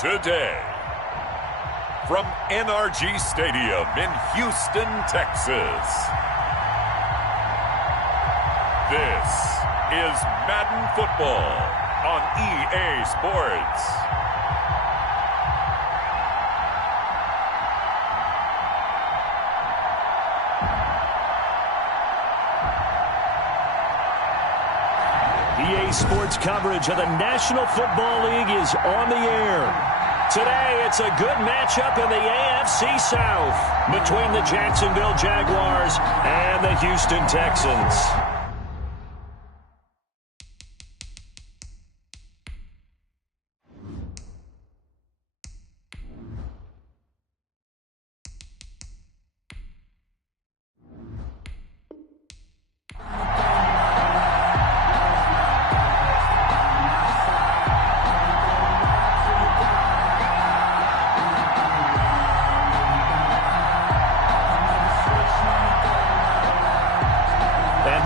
today. From NRG Stadium in Houston, Texas. This is Madden Football on EA Sports. EA Sports coverage of the National Football League is on the air. Today, it's a good matchup in the AFC South between the Jacksonville Jaguars and the Houston Texans.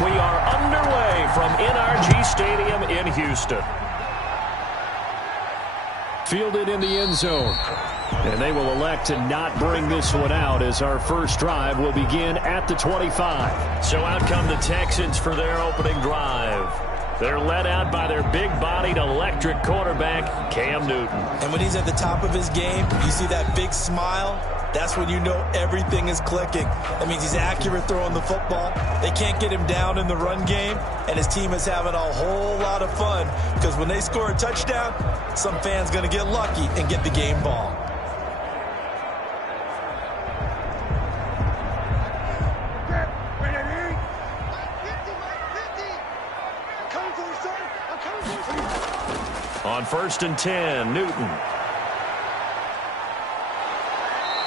We are underway from NRG Stadium in Houston. Fielded in the end zone. And they will elect to not bring this one out as our first drive will begin at the 25. So out come the Texans for their opening drive. They're led out by their big-bodied electric quarterback, Cam Newton. And when he's at the top of his game, you see that big smile. That's when you know everything is clicking. That means he's accurate throwing the football. They can't get him down in the run game, and his team is having a whole lot of fun because when they score a touchdown, some fan's going to get lucky and get the game ball. On 1st and 10, Newton.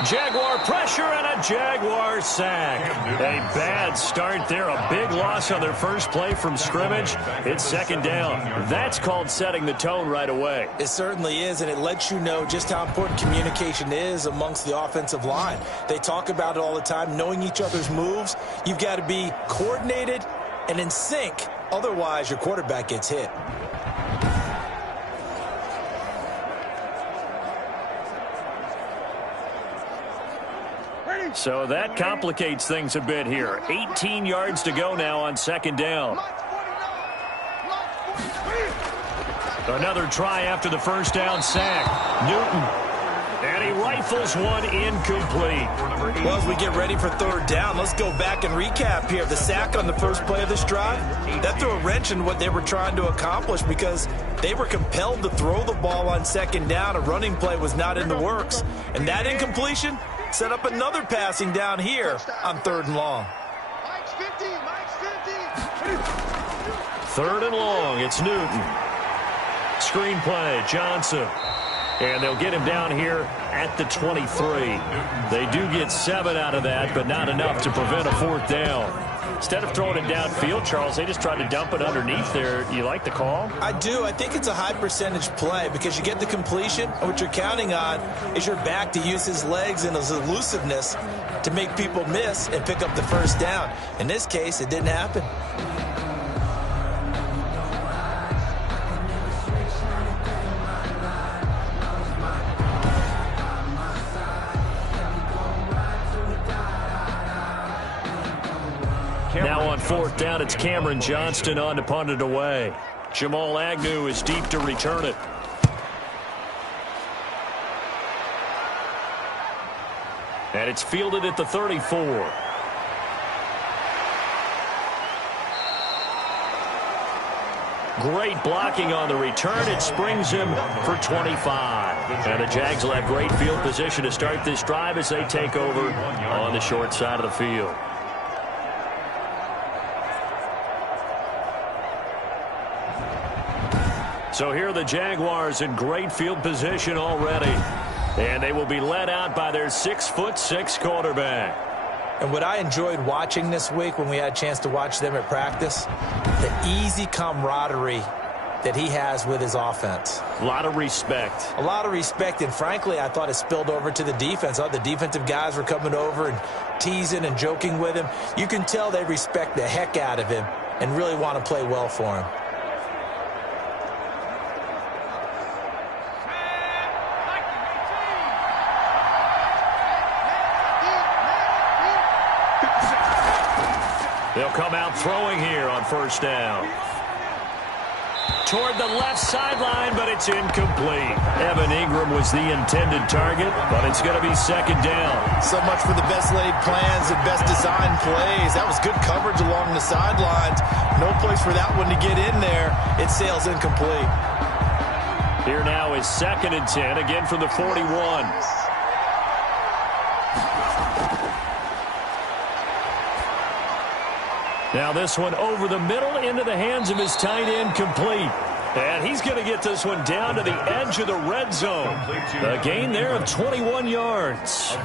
Jaguar pressure and a Jaguar sack. A bad start there. A big loss on their first play from scrimmage. It's second down. That's called setting the tone right away. It certainly is, and it lets you know just how important communication is amongst the offensive line. They talk about it all the time, knowing each other's moves. You've got to be coordinated and in sync. Otherwise, your quarterback gets hit. So that complicates things a bit here. 18 yards to go now on second down. Another try after the first down sack. Newton. And he rifles one incomplete. Well, as we get ready for third down, let's go back and recap here. The sack on the first play of this drive, that threw a wrench in what they were trying to accomplish because they were compelled to throw the ball on second down. A running play was not in the works. And that incompletion set up another passing down here on third and long. Third and long, it's Newton. Screen play, Johnson. And they'll get him down here at the 23. They do get 7 out of that, but not enough to prevent a fourth down. Instead of throwing it downfield, Charles, they just tried to dump it underneath there. You like the call? I do. I think it's a high percentage play because you get the completion, and what you're counting on is your back to use his legs and his elusiveness to make people miss and pick up the first down. In this case, it didn't happen. Now on fourth down, it's Cameron Johnston on to punt it away. Jamal Agnew is deep to return it. And it's fielded at the 34. Great blocking on the return. It springs him for 25. And the Jags will have great field position to start this drive as they take over on the short side of the field. So here are the Jaguars in great field position already. And they will be led out by their 6'6" quarterback. And what I enjoyed watching this week when we had a chance to watch them at practice, the easy camaraderie that he has with his offense. A lot of respect. A lot of respect, and frankly, I thought it spilled over to the defense. All the defensive guys were coming over and teasing and joking with him. You can tell they respect the heck out of him and really want to play well for him. They'll come out throwing here on first down. Toward the left sideline, but it's incomplete. Evan Ingram was the intended target, but it's going to be second down. So much for the best laid plans and best designed plays. That was good coverage along the sidelines. No place for that one to get in there. It sails incomplete. Here now is 2nd and 10, again from the 41. Now this one over the middle into the hands of his tight end, complete. And he's going to get this one down to the edge of the red zone. A gain there of 21 yards.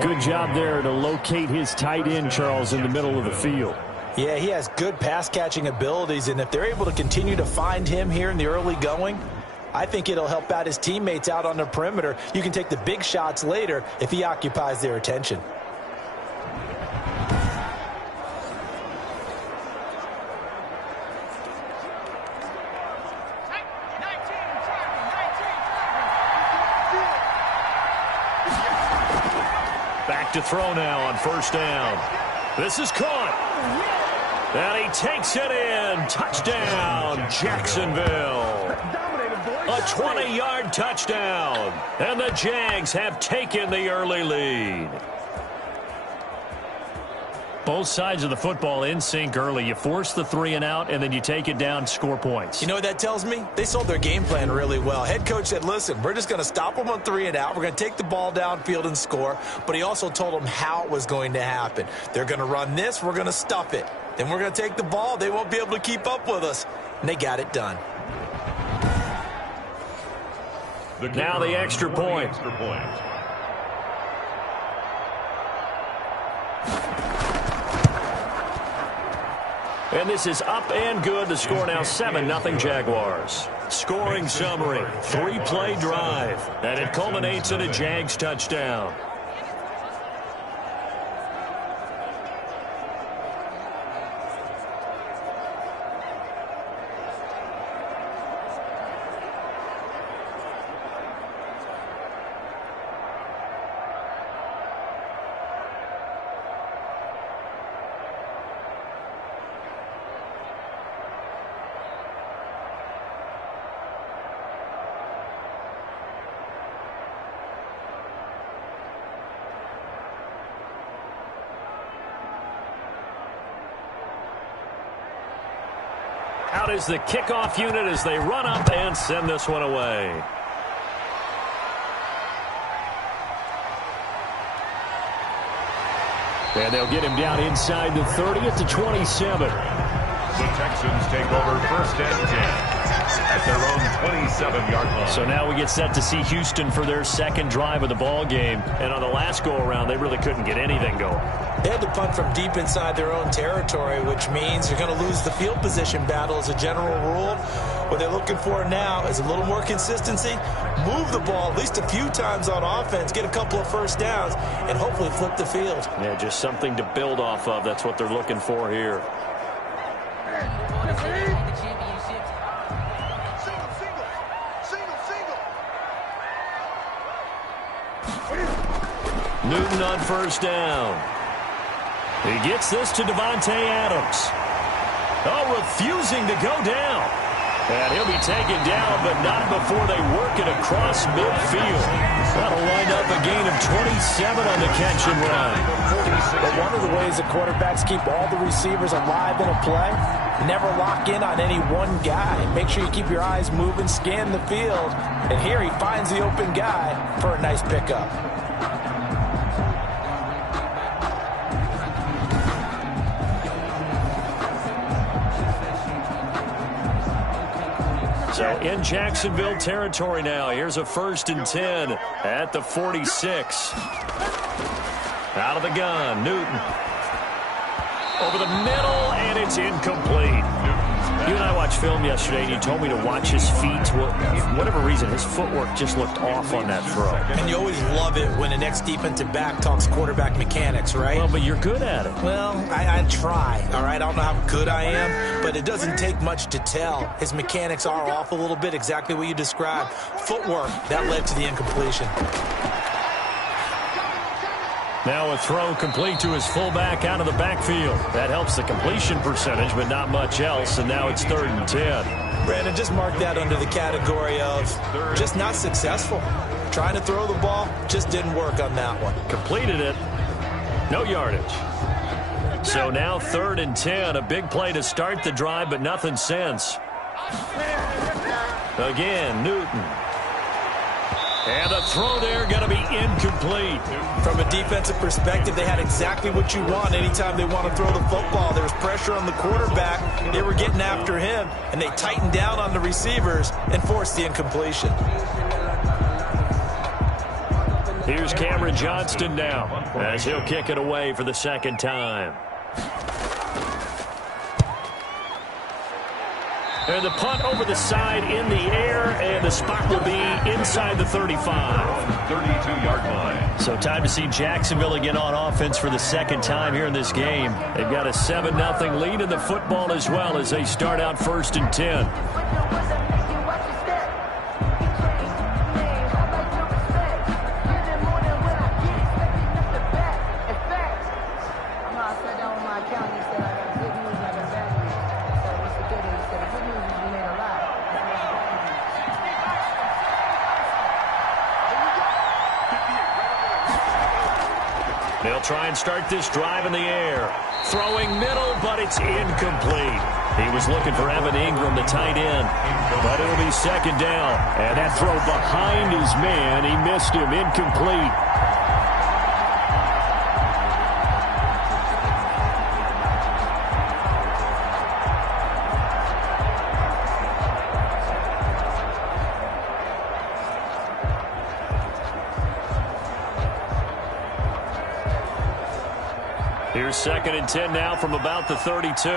Good job there to locate his tight end, Charles, in the middle of the field. Yeah, he has good pass-catching abilities, and if they're able to continue to find him here in the early going, I think it'll help out his teammates out on the perimeter. You can take the big shots later if he occupies their attention. Back to throw now on first down. This is caught. And he takes it in. Touchdown, Jacksonville. A 20-yard touchdown. And the Jags have taken the early lead. Both sides of the football in sync early. You force the 3 and out, and then you take it down, score points. You know what that tells me? They sold their game plan really well. Head coach said, listen, we're just going to stop them on 3 and out. We're going to take the ball downfield and score. But he also told them how it was going to happen. They're going to run this. We're going to stuff it. Then we're going to take the ball. They won't be able to keep up with us. And they got it done. Now the extra point. And this is up and good. The score now 7-0 Jaguars. Scoring summary, 3-play drive. And it culminates in a Jags touchdown. Out is the kickoff unit as they run up and send this one away. And they'll get him down inside the 30 at the 27. The Texans take over 1st and 10 at their own 27-yard line. So now we get set to see Houston for their second drive of the ball game. And on the last go-around, they really couldn't get anything going. They had to punt from deep inside their own territory, which means you're going to lose the field position battle as a general rule. What they're looking for now is a little more consistency, move the ball at least a few times on offense, get a couple of first downs, and hopefully flip the field. Yeah, just something to build off of. That's what they're looking for here. Newton on first down. He gets this to Devontae Adams. Oh, refusing to go down. And he'll be taken down, but not before they work it across midfield. That'll wind up a gain of 27 on the catch and run. But one of the ways that quarterbacks keep all the receivers alive in a play, never lock in on any one guy. Make sure you keep your eyes moving, scan the field. And here he finds the open guy for a nice pickup. So in Jacksonville territory now. Here's a 1st and 10 at the 46. Out of the gun, Newton. Over the middle, and it's incomplete. You and I watched film yesterday, and you told me to watch his feet. Well, for whatever reason, his footwork just looked off on that throw. And you always love it when the next defensive back talks quarterback mechanics, right? Well, but you're good at it. Well, I try, all right? I don't know how good I am, but it doesn't take much to tell. His mechanics are off a little bit, exactly what you described. Footwork, that led to the incompletion. Now a throw complete to his fullback out of the backfield. That helps the completion percentage, but not much else, and now it's 3rd and 10. Brandon, just mark that under the category of just not successful. Trying to throw the ball, just didn't work on that one. Completed it. No yardage. So now 3rd and 10. A big play to start the drive, but nothing since. Again, Newton. And the throw there going to be incomplete. From a defensive perspective, they had exactly what you want anytime they want to throw the football. There was pressure on the quarterback. They were getting after him, and they tightened down on the receivers and forced the incompletion. Here's Cameron Johnston now as he'll kick it away for the 2nd time. And the punt over the side in the air, and the spot will be inside the 35. 32-yard line. So time to see Jacksonville again on offense for the 2nd time here in this game. They've got a 7-0 lead in the football as well as they start out 1st and 10. They'll try and start this drive in the air. Throwing middle, but it's incomplete. He was looking for Evan Ingram, the tight end. But it'll be 2nd down. And that throw behind his man, he missed him. Incomplete. Here's 2nd and 10 now from about the 32.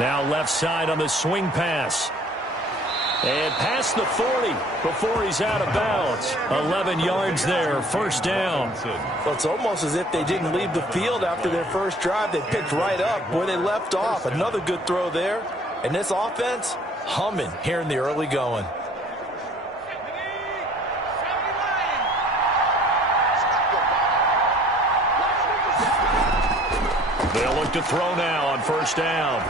Now left side on the swing pass. And past the 40 before he's out of bounds. 11 yards there, 1st down. Well, it's almost as if they didn't leave the field after their first drive. They picked right up where they left off. Another good throw there. And this offense, humming here in the early going. They'll look to throw now on 1st down.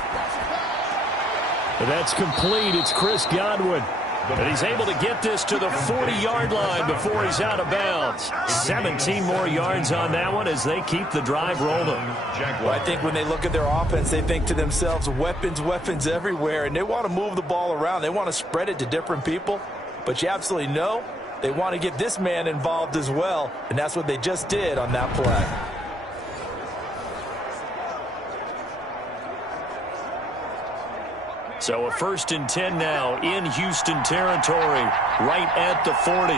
That's complete. It's Chris Godwin. And he's able to get this to the 40-yard line before he's out of bounds. 17 more yards on that one as they keep the drive rolling. Well, I think when they look at their offense, they think to themselves, weapons, weapons everywhere, and they want to move the ball around. They want to spread it to different people. But you absolutely know they want to get this man involved as well, and that's what they just did on that play. So a 1st and 10 now in Houston territory, right at the 40.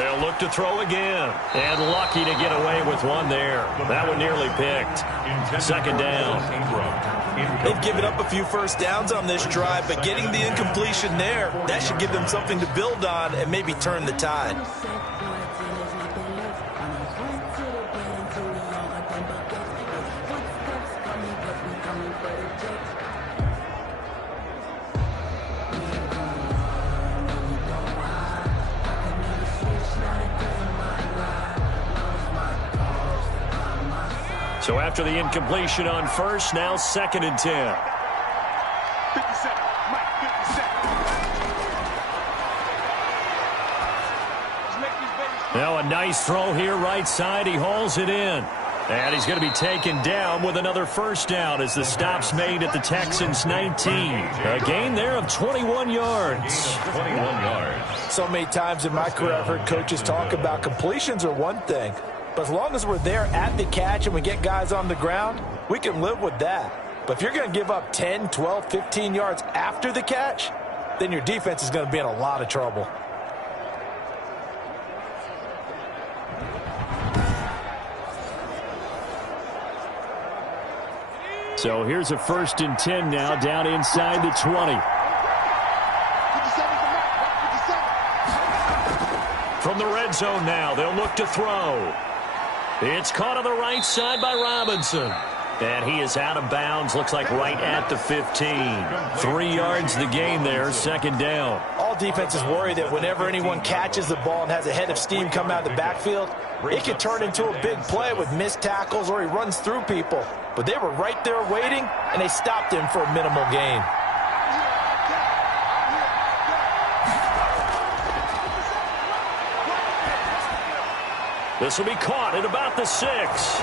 They'll look to throw again, and lucky to get away with one there. That one nearly picked. 2nd down. They've given up a few first downs on this drive, but getting the incompletion there, that should give them something to build on and maybe turn the tide. So after the incompletion on 1st, now 2nd and 10. 57. Mike, 57. Now a nice throw here right side. He hauls it in. And he's going to be taken down with another 1st down as the stop's made at the Texans 19. A gain there of 21 yards. 21 yards. So many times in my career I've heard coaches talk about completions are one thing. But as long as we're there at the catch and we get guys on the ground, we can live with that. But if you're going to give up 10, 12, 15 yards after the catch, then your defense is going to be in a lot of trouble. So here's a 1st and 10 now down inside the 20. From the red zone now, they'll look to throw. It's caught on the right side by Robinson. And he is out of bounds, looks like right at the 15. 3 yards the gain there, second down. All defenses worry that whenever anyone catches the ball and has a head of steam come out of the backfield, it could turn into a big play with missed tackles or he runs through people. But they were right there waiting, and they stopped him for a minimal gain. This will be caught at about the 6.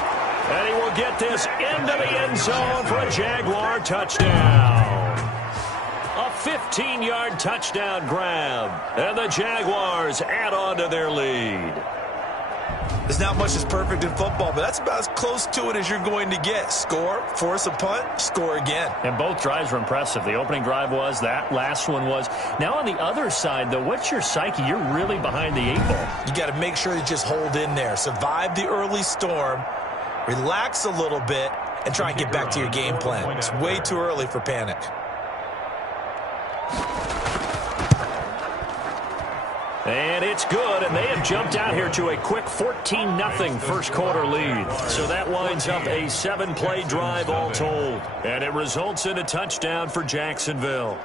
And he will get this into the end zone for a Jaguar touchdown. A 15-yard touchdown grab. And the Jaguars add on to their lead. There's not much that's perfect in football, but that's about as close to it as you're going to get. Score, force a punt, score again. And both drives were impressive. The opening drive was, that last one was. Now on the other side, though, what's your psyche? You're really behind the 8 ball. You got to make sure you just hold in there. Survive the early storm, relax a little bit, and try and get back to your game plan. It's way too early for panic. And it's good, and they have jumped out here to a quick 14-0 first quarter lead. So that winds up a 7-play drive all told. And it results in a touchdown for Jacksonville.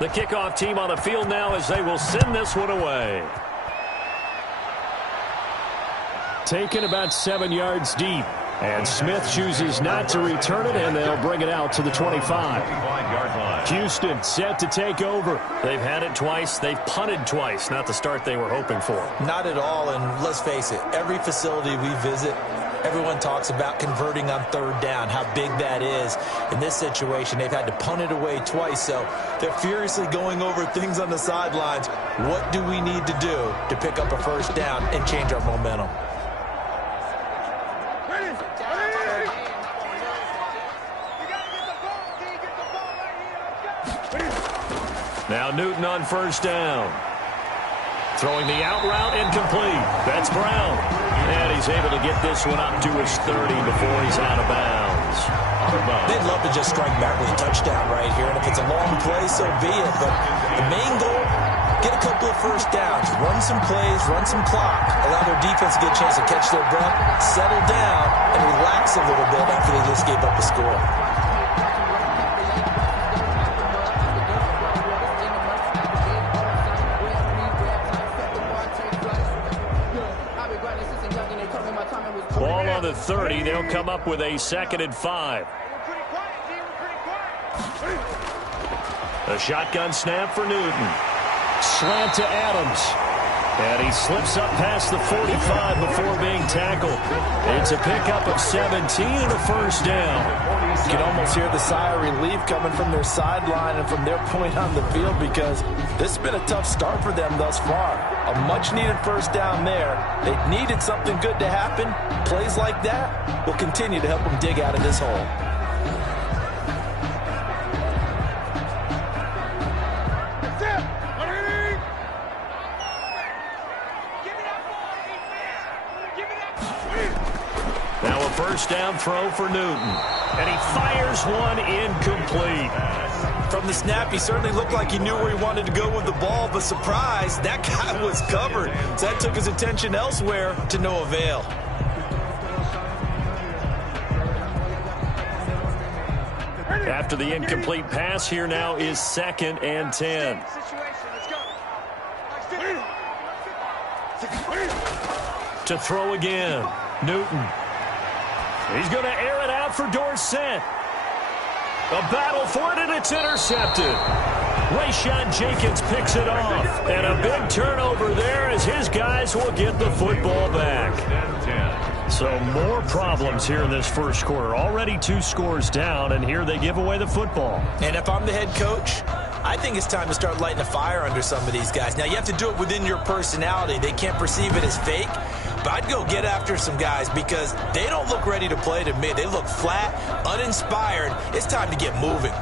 The kickoff team on the field now as they will send this one away. Taken about 7 yards deep. And Smith chooses not to return it, and they'll bring it out to the 25. Houston set to take over. They've had it twice. They've punted twice. Not the start they were hoping for. Not at all, and let's face it, every facility we visit, everyone talks about converting on third down, how big that is. In this situation, they've had to punt it away twice, so they're furiously going over things on the sidelines. What do we need to do to pick up a first down and change our momentum? Now Newton on first down. Throwing the out route incomplete. That's Brown. And he's able to get this one up to his 30 before he's out of bounds. They'd love to just strike back with a touchdown right here. And if it's a long play, so be it. But the main goal, get a couple of first downs. Run some plays, run some clock. Allow their defense to get a chance to catch their breath, settle down, and relax a little bit after they just gave up a score. Ball on the 30. They'll come up with a 2nd and 5. A shotgun snap for Newton. Slant to Adams. And he slips up past the 45 before being tackled. It's a pickup of 17 and a first down. You can almost hear the sigh of relief coming from their sideline and from their point on the field because this has been a tough start for them thus far. A much-needed first down there. They needed something good to happen. Plays like that will continue to help them dig out of this hole. Now a first down throw for Newton. And he fires one incomplete. From the snap, he certainly looked like he knew where he wanted to go with the ball, but surprise, that guy was covered. So that took his attention elsewhere to no avail. After the incomplete pass, here now is 2nd and 10. To throw again, Newton. He's going to air it out for Dorsett. A battle for it, and it's intercepted. Rayshon Jenkins picks it off. And a big turnover there as his guys will get the football back. So more problems here in this first quarter. Already 2 scores down, and here they give away the football. And if I'm the head coach, I think it's time to start lighting a fire under some of these guys. Now, you have to do it within your personality. They can't perceive it as fake. But I'd go get after some guys because they don't look ready to play to me. They look flat, uninspired. It's time to get moving.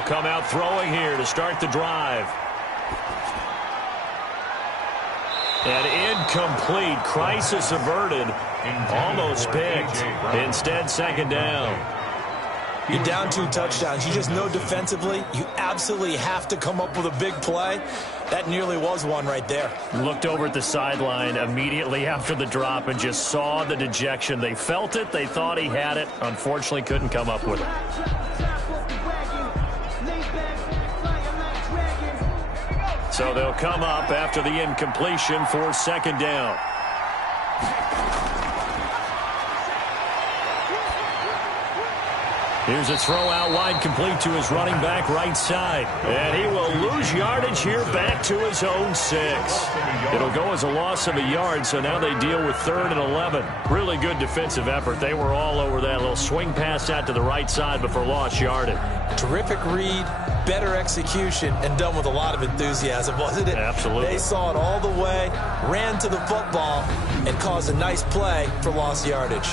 They'll come out throwing here to start the drive. And incomplete. Crisis averted. Almost picked. Instead, second down. You're down 2 touchdowns. You just know defensively you absolutely have to come up with a big play. That nearly was one right there. Looked over at the sideline immediately after the drop and just saw the dejection. They felt it. They thought he had it. Unfortunately, couldn't come up with it. So they'll come up after the incompletion for second down. Here's a throw out wide, complete to his running back right side. And he will lose yardage here back to his own 6. It'll go as a loss of a yard, so now they deal with 3rd and 11. Really good defensive effort. They were all over that little swing pass out to the right side before lost yardage. Terrific read, better execution, and done with a lot of enthusiasm, wasn't it? Absolutely. They saw it all the way, ran to the football, and caused a nice play for lost yardage.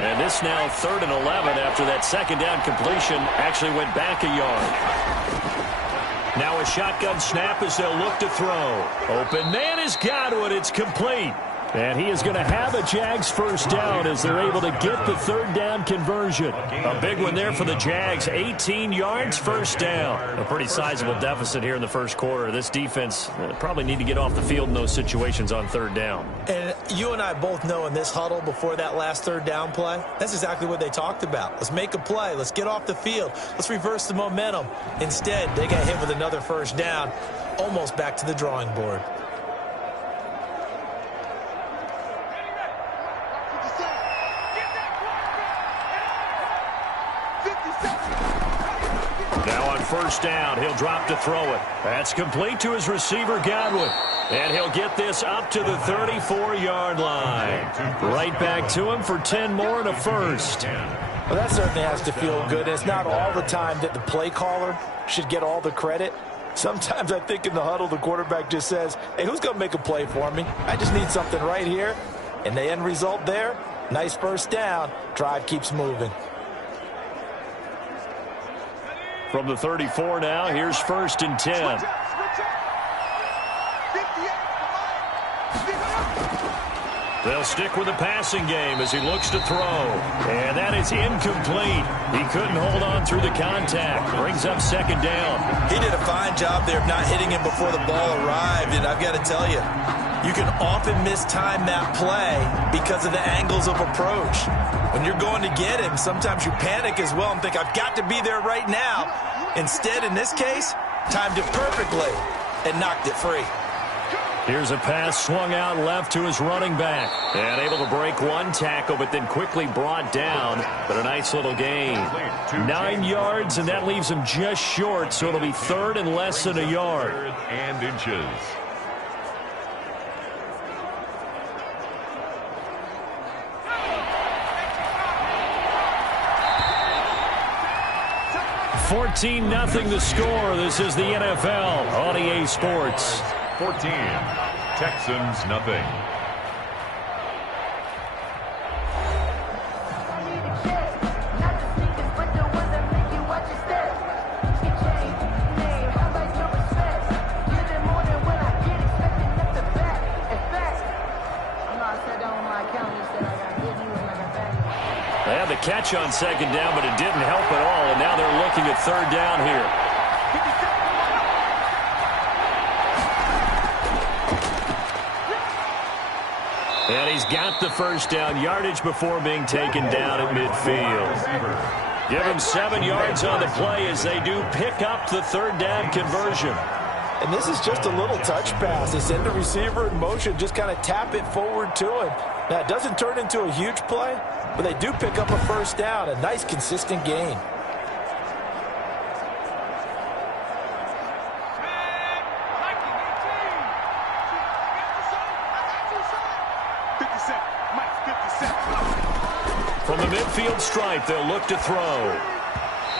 And this now 3rd and 11 after that second down completion actually went back a yard. Now a shotgun snap as they'll look to throw. Open man is Godwin. It's complete. And he is going to have a Jags first down as they're able to get the 3rd down conversion. A big one there for the Jags. 18 yards, first down. A pretty sizable deficit here in the first quarter. This defense probably need to get off the field in those situations on 3rd down. And you and I both know in this huddle before that last 3rd down play, that's exactly what they talked about. Let's make a play. Let's get off the field. Let's reverse the momentum. Instead, they got hit with another first down, almost back to the drawing board. Now on first down, he'll drop to throw it. That's complete to his receiver, Godwin. And he'll get this up to the 34-yard line. Right back to him for 10 more and a first. Well, that certainly has to feel good. It's not all the time that the play caller should get all the credit. Sometimes I think in the huddle, the quarterback just says, hey, who's going to make a play for me? I just need something right here. And the end result there, nice first down. Drive keeps moving. From the 34 now, here's 1st and 10. They'll stick with the passing game as he looks to throw. And that is incomplete. He couldn't hold on through the contact. Brings up second down. He did a fine job there of not hitting him before the ball arrived. And I've got to tell you, you can often mistime that play because of the angles of approach. When you're going to get him, sometimes you panic as well and think, I've got to be there right now. Instead, in this case, timed it perfectly and knocked it free. Here's a pass swung out left to his running back. And able to break one tackle, but then quickly brought down. But a nice little gain. 9 yards, and that leaves him just short, so it'll be 3rd and less than a yard. 3rd and inches. $14-0 the score. This is the NFL on EA Sports. 14. Texans, nothing. They had the catch on second down, but it didn't help at all, and now they're looking at 3rd down here. And he's got the first down, yardage before being taken down at midfield. Give him 7 yards on the play as they do pick up the 3rd down conversion. And this is just a little touch pass. They send the receiver in motion, just kind of tap it forward to him. Now, it doesn't turn into a huge play, but they do pick up a first down, a nice, consistent gain. From the midfield stripe, they'll look to throw.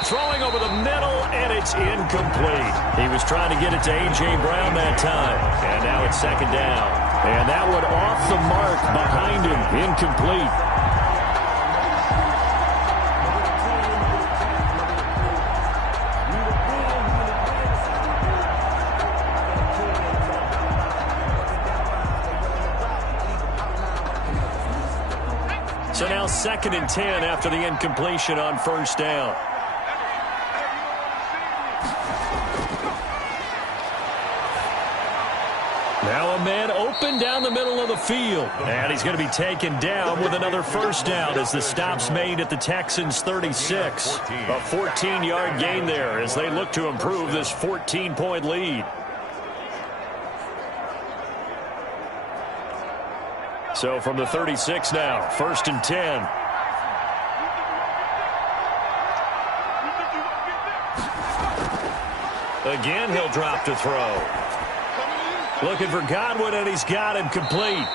Throwing over the middle, and it's incomplete. He was trying to get it to A.J. Brown that time. And now it's second down. And that one off the mark behind him. Incomplete. So now 2nd and 10 after the incompletion on first down. Now a man open down the middle of the field. And he's going to be taken down with another first down as the stop's made at the Texans' 36. A 14-yard gain there as they look to improve this 14-point lead. So from the 36 now, 1st and 10. Again, he'll drop to throw. Looking for Godwin, and he's got him complete.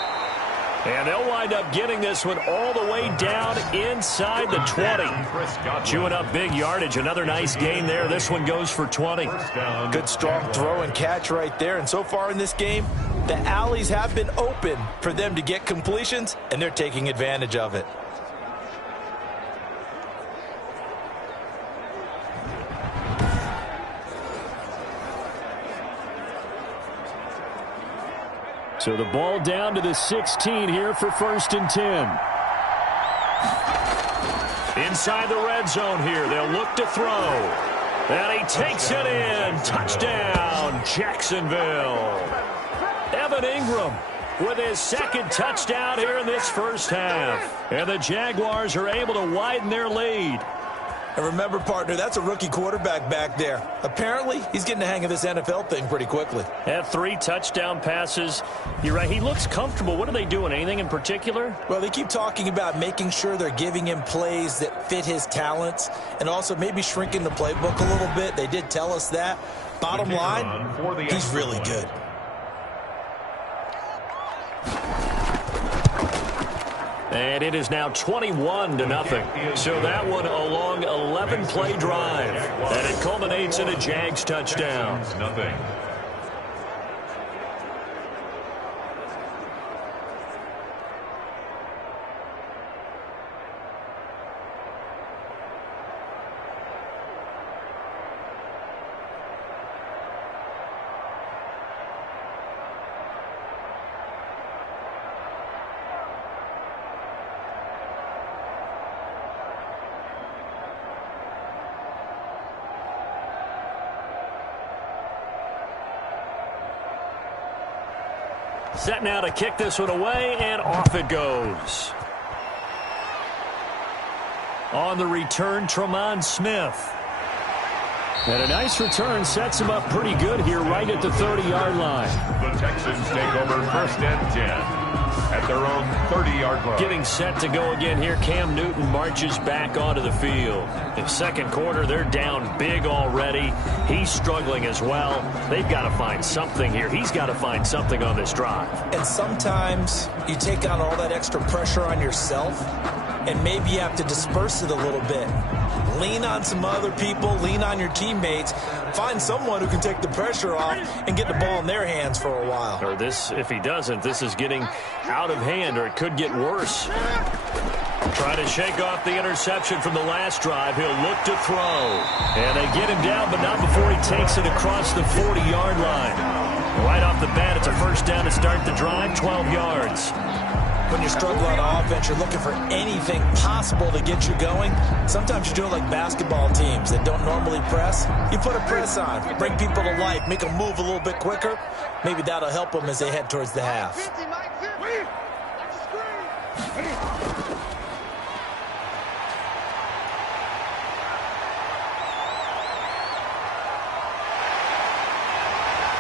And they'll wind up getting this one all the way down inside the 20. Chewing up big yardage. Another nice gain there. This one goes for 20. Good strong throw and catch right there. And so far in this game, the alleys have been open for them to get completions, and they're taking advantage of it. So the ball down to the 16 here for 1st and 10. Inside the red zone here. They'll look to throw. And he takes it in. Touchdown, Jacksonville. Evan Ingram with his 2nd touchdown here in this first half. And the Jaguars are able to widen their lead. And remember, partner, that's a rookie quarterback back there. Apparently, he's getting the hang of this NFL thing pretty quickly. Had 3 touchdown passes. You're right, he looks comfortable. What are they doing? Anything in particular? Well, they keep talking about making sure they're giving him plays that fit his talents and also maybe shrinking the playbook a little bit. They did tell us that. Bottom line, he's really good. And it is now 21-0. So that one a long 11-play drive. And it culminates in a Jags touchdown. Set now to kick this one away, and off it goes. On the return, Tremont Smith. And a nice return sets him up pretty good here right at the 30-yard line. The Texans take over 1st and 10 at their own 30-yard line. Getting set to go again here. Cam Newton marches back onto the field. In 2nd quarter, they're down big already. He's struggling as well. They've got to find something here. He's got to find something on this drive. And sometimes you take on all that extra pressure on yourself, and maybe you have to disperse it a little bit. Lean on some other people, lean on your teammates, find someone who can take the pressure off and get the ball in their hands for a while. Or this, if he doesn't, this is getting out of hand, or it could get worse. Trying to shake off the interception from the last drive. He'll look to throw. And they get him down, but not before he takes it across the 40-yard line. Right off the bat, it's a first down to start the drive, 12 yards. When you struggle on offense, you're looking for anything possible to get you going. Sometimes you do it like basketball teams that don't normally press. You put a press on, bring people to life, make them move a little bit quicker. Maybe that'll help them as they head towards the half.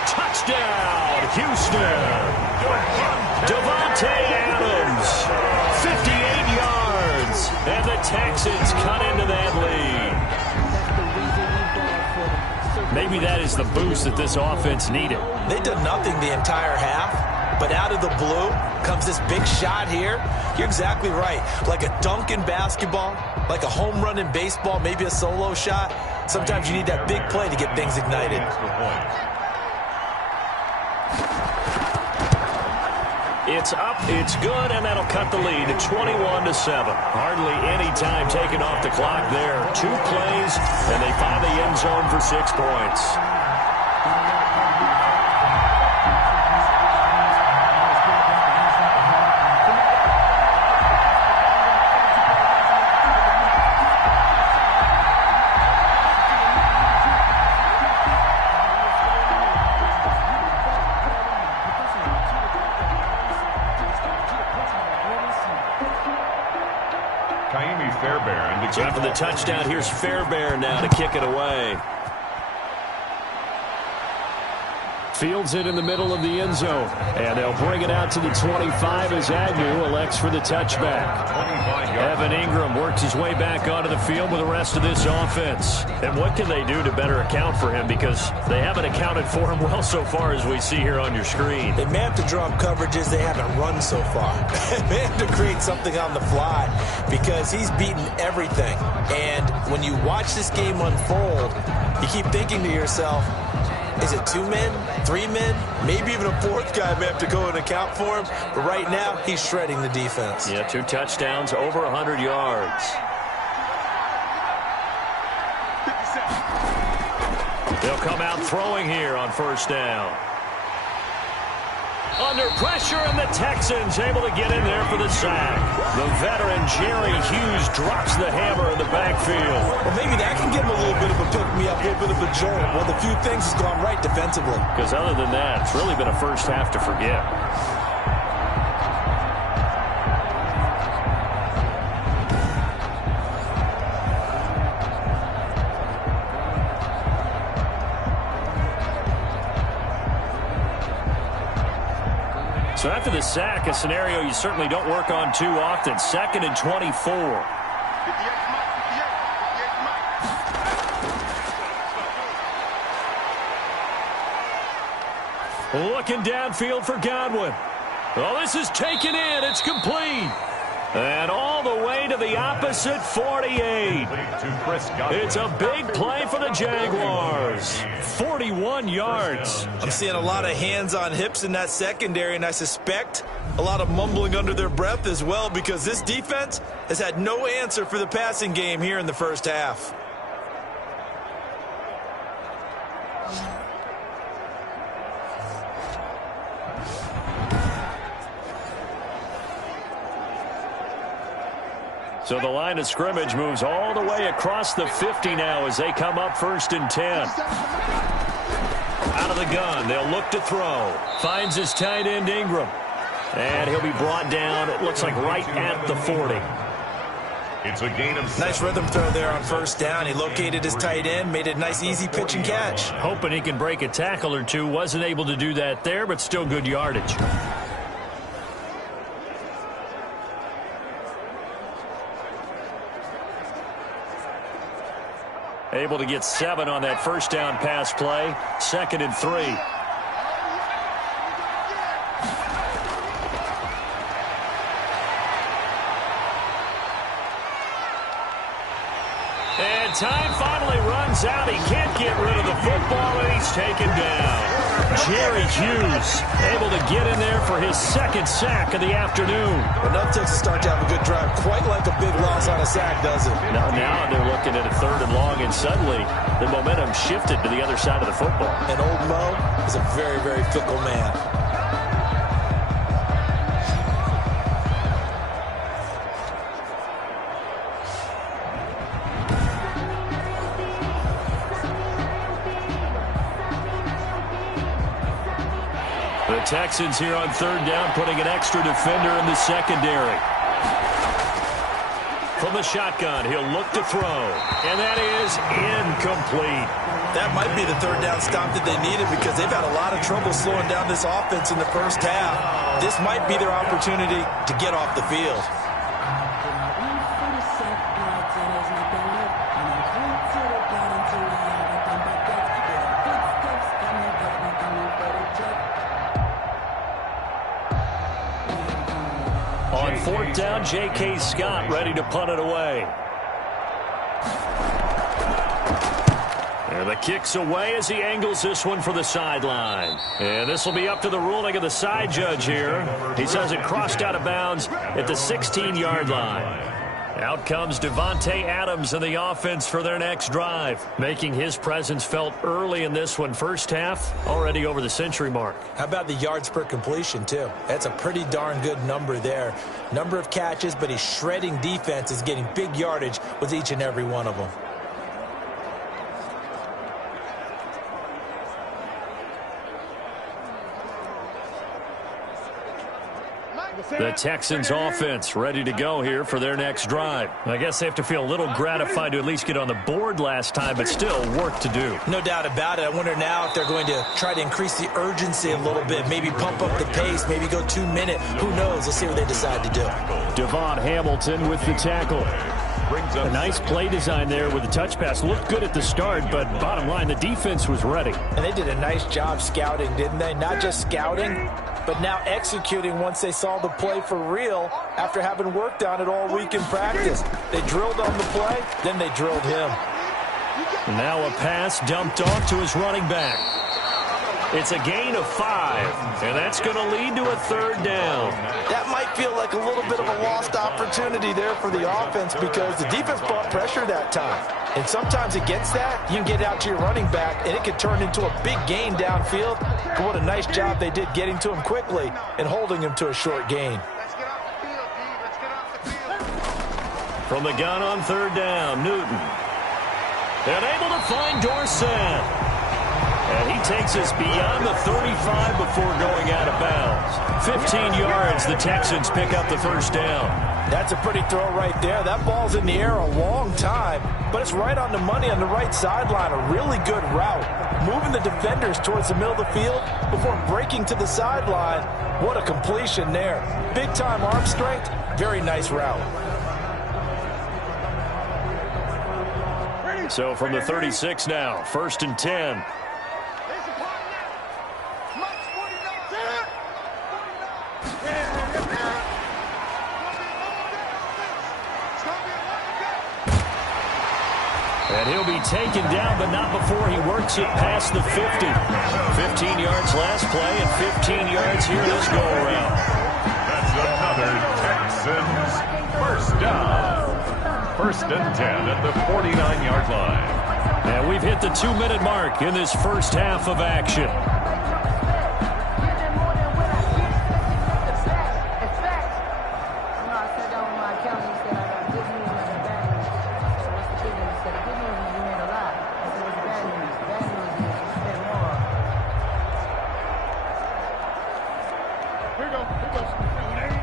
Touchdown, Houston. Devontae Adams, 58 yards, and the Texans cut into that lead. Maybe that is the boost that this offense needed. They did nothing the entire half, But out of the blue comes this big shot here. You're exactly right. Like a dunk in basketball, like a home run in baseball, maybe a solo shot. Sometimes you need that big play to get things ignited. It's up, it's good, and that'll cut the lead to 21-7. Hardly any time taken off the clock there. 2 plays, and they find the end zone for 6 points. So after the touchdown, here's Fairbairn now to kick it away. Fields it in the middle of the end zone. And they'll bring it out to the 25 as Agnew elects for the touchback. Evan Ingram works his way back onto the field with the rest of this offense. And what can they do to better account for him? Because they haven't accounted for him well so far, as we see here on your screen. They may have to draw up coverages they haven't run so far. They have to create something on the fly because he's beaten everything. And when you watch this game unfold, you keep thinking to yourself, is it 2 men, 3 men, maybe even a 4th guy may have to go and account for him. But right now, he's shredding the defense. Yeah, 2 touchdowns, over 100 yards. They'll come out throwing here on first down. Under pressure, and the Texans able to get in there for the sack. The veteran Jerry Hughes drops the hammer in the backfield. Well, maybe that can give him a little bit of a pick-me-up, a little bit of a jolt. Well, the few things has gone right defensively. Because other than that, it's really been a first half to forget. So after the sack, a scenario you certainly don't work on too often. 2nd and 24. Looking downfield for Godwin. Oh, this is taken in. It's complete. And all the way to the opposite 48. It's a big play for the Jaguars. 41 yards. I'm seeing a lot of hands on hips in that secondary, and I suspect a lot of mumbling under their breath as well, because this defense has had no answer for the passing game here in the first half. So the line of scrimmage moves all the way across the 50 now as they come up 1st and 10. Out of the gun, they'll look to throw. Finds his tight end Ingram. And he'll be brought down, it looks like right at the 40. It's a gain of 7. Nice rhythm throw there on first down. He located his tight end, made it a nice easy pitch and catch. Hoping he can break a tackle or two. Wasn't able to do that there, but still good yardage. Able to get 7 on that first down pass play. 2nd and 3. And time finally runs out. He can't get rid of the football, and he's taken down. Jerry Hughes able to get in there for his 2nd sack of the afternoon. Well, now Texas start to have a good drive, quite like a big loss on a sack, does it? Now they're looking at a 3rd and long, and suddenly the momentum shifted to the other side of the football. And old Mo is a very, very fickle man. The Texans here on 3rd down, putting an extra defender in the secondary. From the shotgun, he'll look to throw. And that is incomplete. That might be the 3rd down stop that they needed, because they've had a lot of trouble slowing down this offense in the first half. This might be their opportunity to get off the field. On 4th down, J.K. Scott ready to punt it away. And the kick's away as he angles this one for the sideline. And this will be up to the ruling of the side judge here. He says it crossed out of bounds at the 16-yard line. Out comes Devontae Adams in the offense for their next drive, making his presence felt early in this one. First half, already over the century mark. How about the yards per completion, too? That's a pretty darn good number there. Number of catches, but he's shredding defenses, getting big yardage with each and every one of them. The Texans offense ready to go here for their next drive. I guess they have to feel a little gratified to at least get on the board last time, but still work to do. No doubt about it. I wonder now if they're going to try to increase the urgency a little bit, maybe pump up the pace, maybe go 2 minute. Who knows? Let's see what they decide to do. Devon Hamilton with the tackle. A nice play design there with the touch pass. Looked good at the start, but bottom line, the defense was ready. And they did a nice job scouting, didn't they? Not just scouting, but now executing once they saw the play for real after having worked on it all week in practice. They drilled on the play, then they drilled him. Now a pass dumped off to his running back. It's a gain of 5, and that's going to lead to a 3rd down. That might feel like a little bit of a lost opportunity there for the offense because the defense brought pressure that time. And sometimes against that, you can get out to your running back, and it can turn into a big gain downfield. But what a nice job they did getting to him quickly and holding him to a short gain. From the gun on 3rd down, Newton. And able to find Dorsett. And he takes us beyond the 35 before going out of bounds. 15 yards, the Texans pick up the 1st down. That's a pretty throw right there. That ball's in the air a long time, but it's right on the money on the right sideline. A really good route. Moving the defenders towards the middle of the field before breaking to the sideline. What a completion there. Big-time arm strength. Very nice route. So from the 36 now, 1st and 10. And he'll be taken down, but not before he works it past the 50. 15 yards last play and 15 yards here this go-around. That's another Texans 1st down. 1st and 10 at the 49-yard line. And we've hit the 2-minute mark in this first half of action.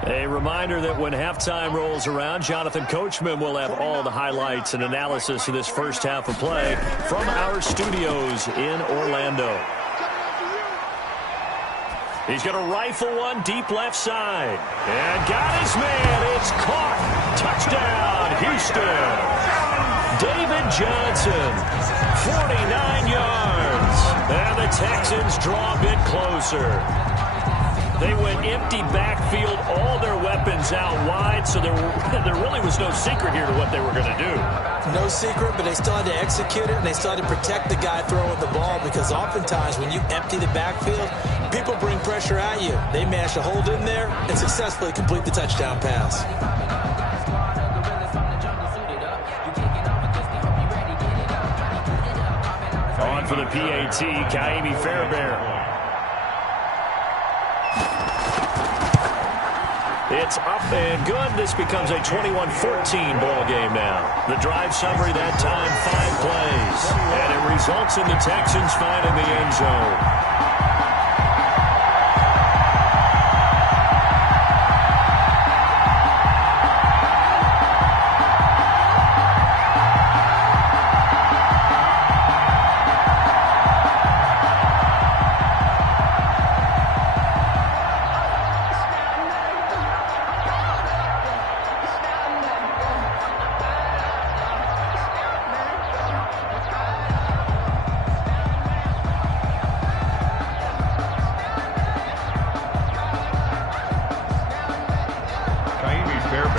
A reminder that when halftime rolls around, Jonathan Coachman will have all the highlights and analysis of this first half of play from our studios in Orlando. He's going to rifle one deep left side. And got his man. It's caught. Touchdown, Houston. David Johnson, 49 yards. And the Texans draw a bit closer. They went empty backfield, all their weapons out wide, so there really was no secret here to what they were going to do. No secret, but they still had to execute it, and they still had to protect the guy throwing the ball because oftentimes when you empty the backfield, people bring pressure at you. They managed to hold in there and successfully complete the touchdown pass. On for the PAT, Kaimi Fairbairn. It's up and good. This becomes a 21-14 ball game now. The drive summary that time, 5 plays. And it results in the Texans finding the end zone.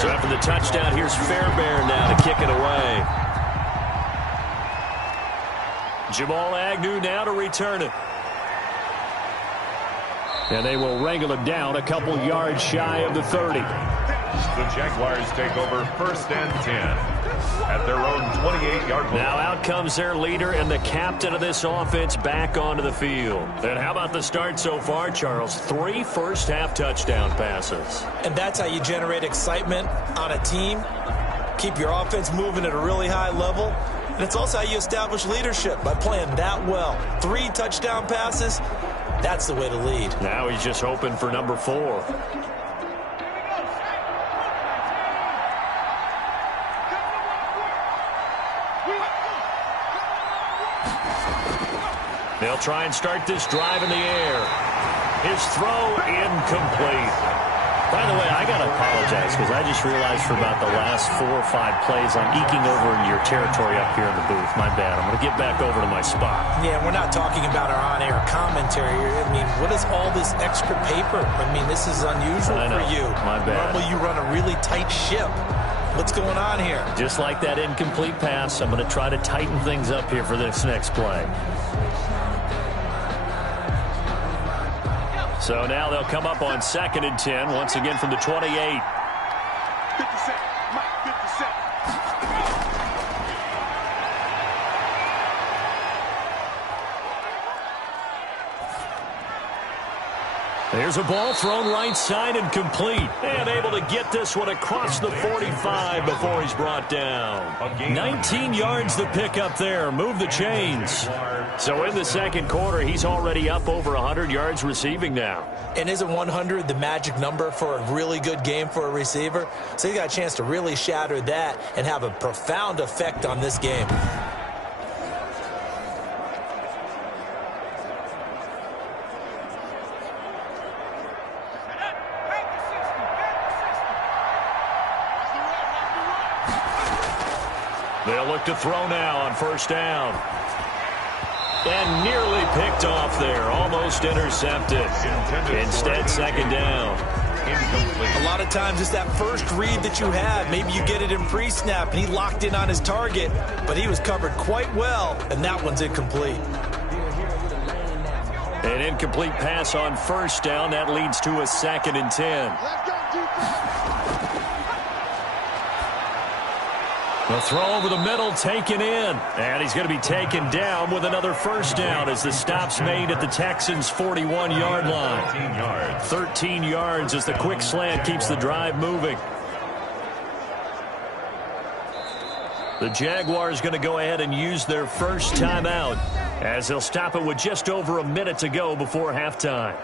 So after the touchdown, here's Fairbairn now to kick it away. Jamal Agnew now to return it. And they will wrangle it down a couple yards shy of the 30. The Jaguars take over 1st and 10 at their own 28-yard line. Now out comes their leader and the captain of this offense back onto the field. And how about the start so far, Charles? 3 first-half touchdown passes. And that's how you generate excitement on a team. Keep your offense moving at a really high level. And it's also how you establish leadership, by playing that well. 3 touchdown passes, that's the way to lead. Now he's just hoping for number 4. They'll try and start this drive in the air. His throw incomplete. By the way, I got to apologize because I just realized for about the last 4 or 5 plays I'm eking over into your territory up here in the booth. My bad. I'm going to get back over to my spot. Yeah, we're not talking about our on-air commentary. I mean, what is all this extra paper? I mean, this is unusual for you. My bad. Normally you run a really tight ship. What's going on here? Just like that incomplete pass, I'm going to try to tighten things up here for this next play. So now they'll come up on 2nd and 10, once again from the 28. 50 cents. Mike, 50 cents. There's a ball thrown right side and complete. And able to get this one across the 45 before he's brought down. 19 yards to pick up there. Move the chains. So in the second quarter, he's already up over 100 yards receiving now. And isn't 100 the magic number for a really good game for a receiver? So he got a chance to really shatter that and have a profound effect on this game. They'll look to throw now on 1st down. And nearly picked off there. Almost intercepted. Instead, 2nd down. A lot of times it's that first read that you have. Maybe you get it in pre-snap, and he locked in on his target, but he was covered quite well, and that one's incomplete. An incomplete pass on 1st down. That leads to a 2nd and 10. The throw over the middle, taken in. And he's going to be taken down with another 1st down as the stop's made at the Texans' 41-yard line. 13 yards as the quick slant keeps the drive moving. The Jaguars going to go ahead and use their first timeout as they'll stop it with just over a minute to go before halftime.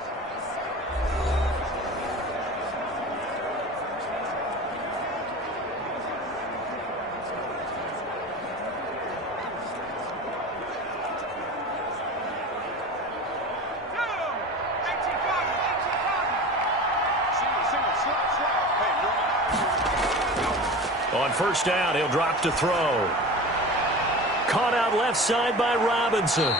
On 1st down, he'll drop to throw. Caught out left side by Robinson.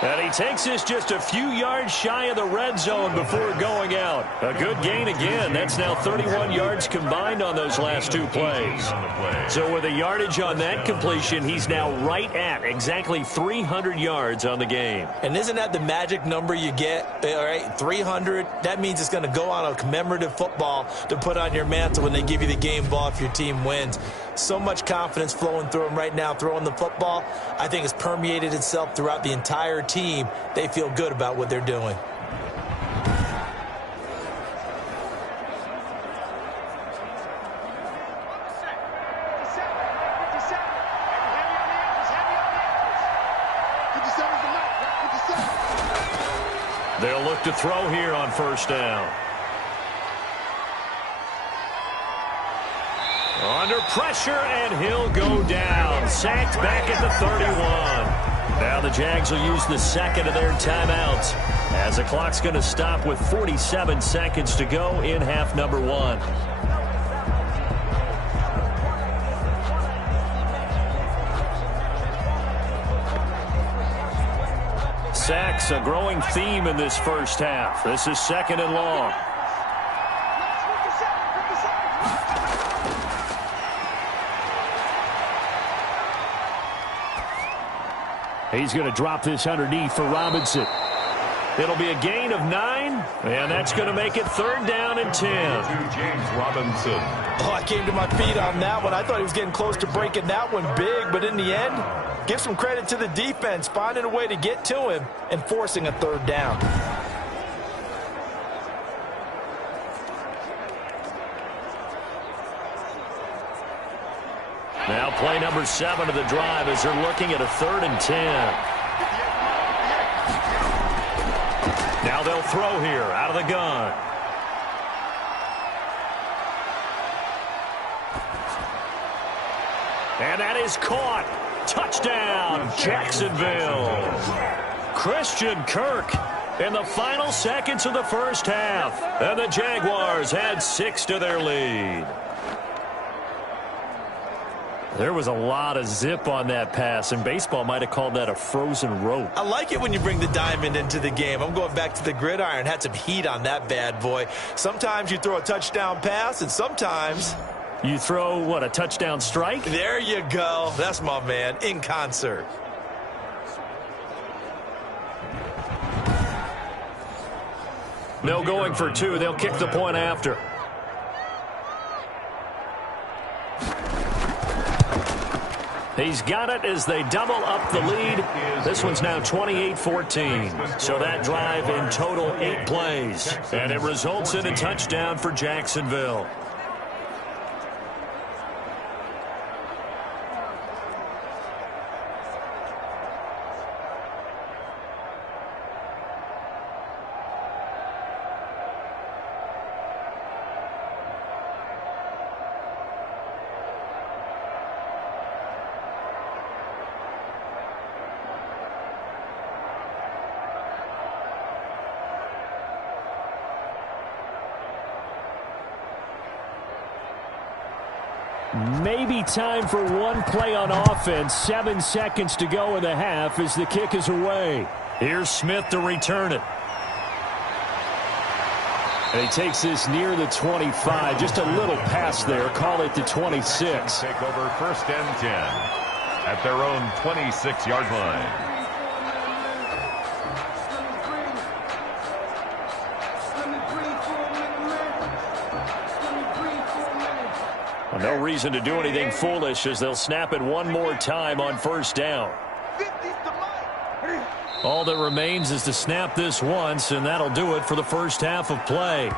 And he takes this just a few yards shy of the red zone before going out. A good gain again. That's now 31 yards combined on those last 2 plays. So with the yardage on that completion, he's now right at exactly 300 yards on the game. And isn't that the magic number you get? All right, 300. That means it's going to go on a commemorative football to put on your mantle when they give you the game ball if your team wins. So much confidence flowing through him right now, throwing the football. I think it's permeated itself throughout the entire team. They feel good about what they're doing. They'll look to throw here on 1st down. Under pressure, and he'll go down. Sacked back at the 31. Now the Jags will use the 2nd of their timeouts as the clock's going to stop with 47 seconds to go in half number 1. Sacks, a growing theme in this first half. This is 2nd and long. He's going to drop this underneath for Robinson. It'll be a gain of 9, and that's going to make it 3rd down and 10. James Robinson. Oh, I came to my feet on that one. I thought he was getting close to breaking that one big, but in the end, give some credit to the defense, finding a way to get to him and forcing a 3rd down. Now play number 7 of the drive as they're looking at a 3rd and 10. Now they'll throw here out of the gun. And that is caught. Touchdown, Jacksonville. Christian Kirk in the final seconds of the first half. And the Jaguars add 6 to their lead. There was a lot of zip on that pass, and baseball might have called that a frozen rope. I like it when you bring the diamond into the game. I'm going back to the gridiron. Had some heat on that bad boy. Sometimes you throw a touchdown pass, and sometimes you throw, what, a touchdown strike? There you go. That's my man, in concert. No going for 2. They'll kick the point after. He's got it as they double up the lead. This one's now 28-14. So that drive in total 8 plays. And it results in a touchdown for Jacksonville. Maybe time for one play on offense. 7 seconds to go in the half as the kick is away. Here's Smith to return it. And he takes this near the 25. Just a little pass there. Call it the 26. Take over 1st and 10 at their own 26-yard line. No reason to do anything foolish as they'll snap it one more time on 1st down. All that remains is to snap this once, and that'll do it for the first half of play.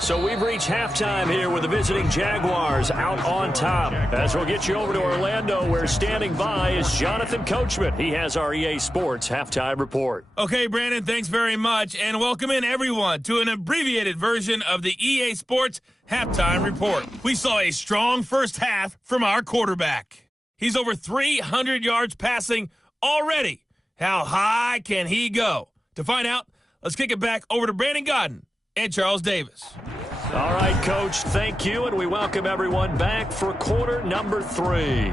So we've reached halftime here with the visiting Jaguars out on top. As we'll get you over to Orlando, where standing by is Jonathan Coachman. He has our EA Sports halftime report. Okay, Brandon, thanks very much, and welcome in everyone to an abbreviated version of the EA Sports halftime report. We saw a strong first half from our quarterback. He's over 300 yards passing already. How high can he go? To find out, let's kick it back over to Brandon Godden and Charles Davis. All right, Coach, thank you, and we welcome everyone back for quarter number 3.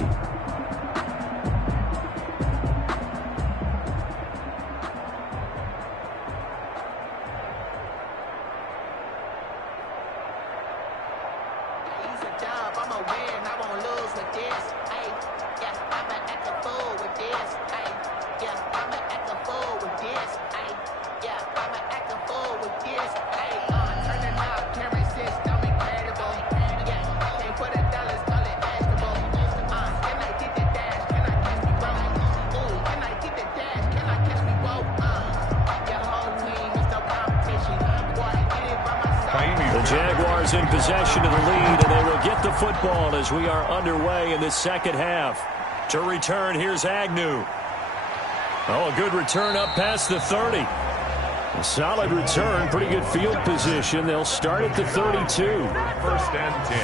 Jaguars in possession of the lead, and they will get the football as we are underway in the second half. To return, here's Agnew. Oh, a good return up past the 30. A solid return, pretty good field position. They'll start at the 32. 1st and 10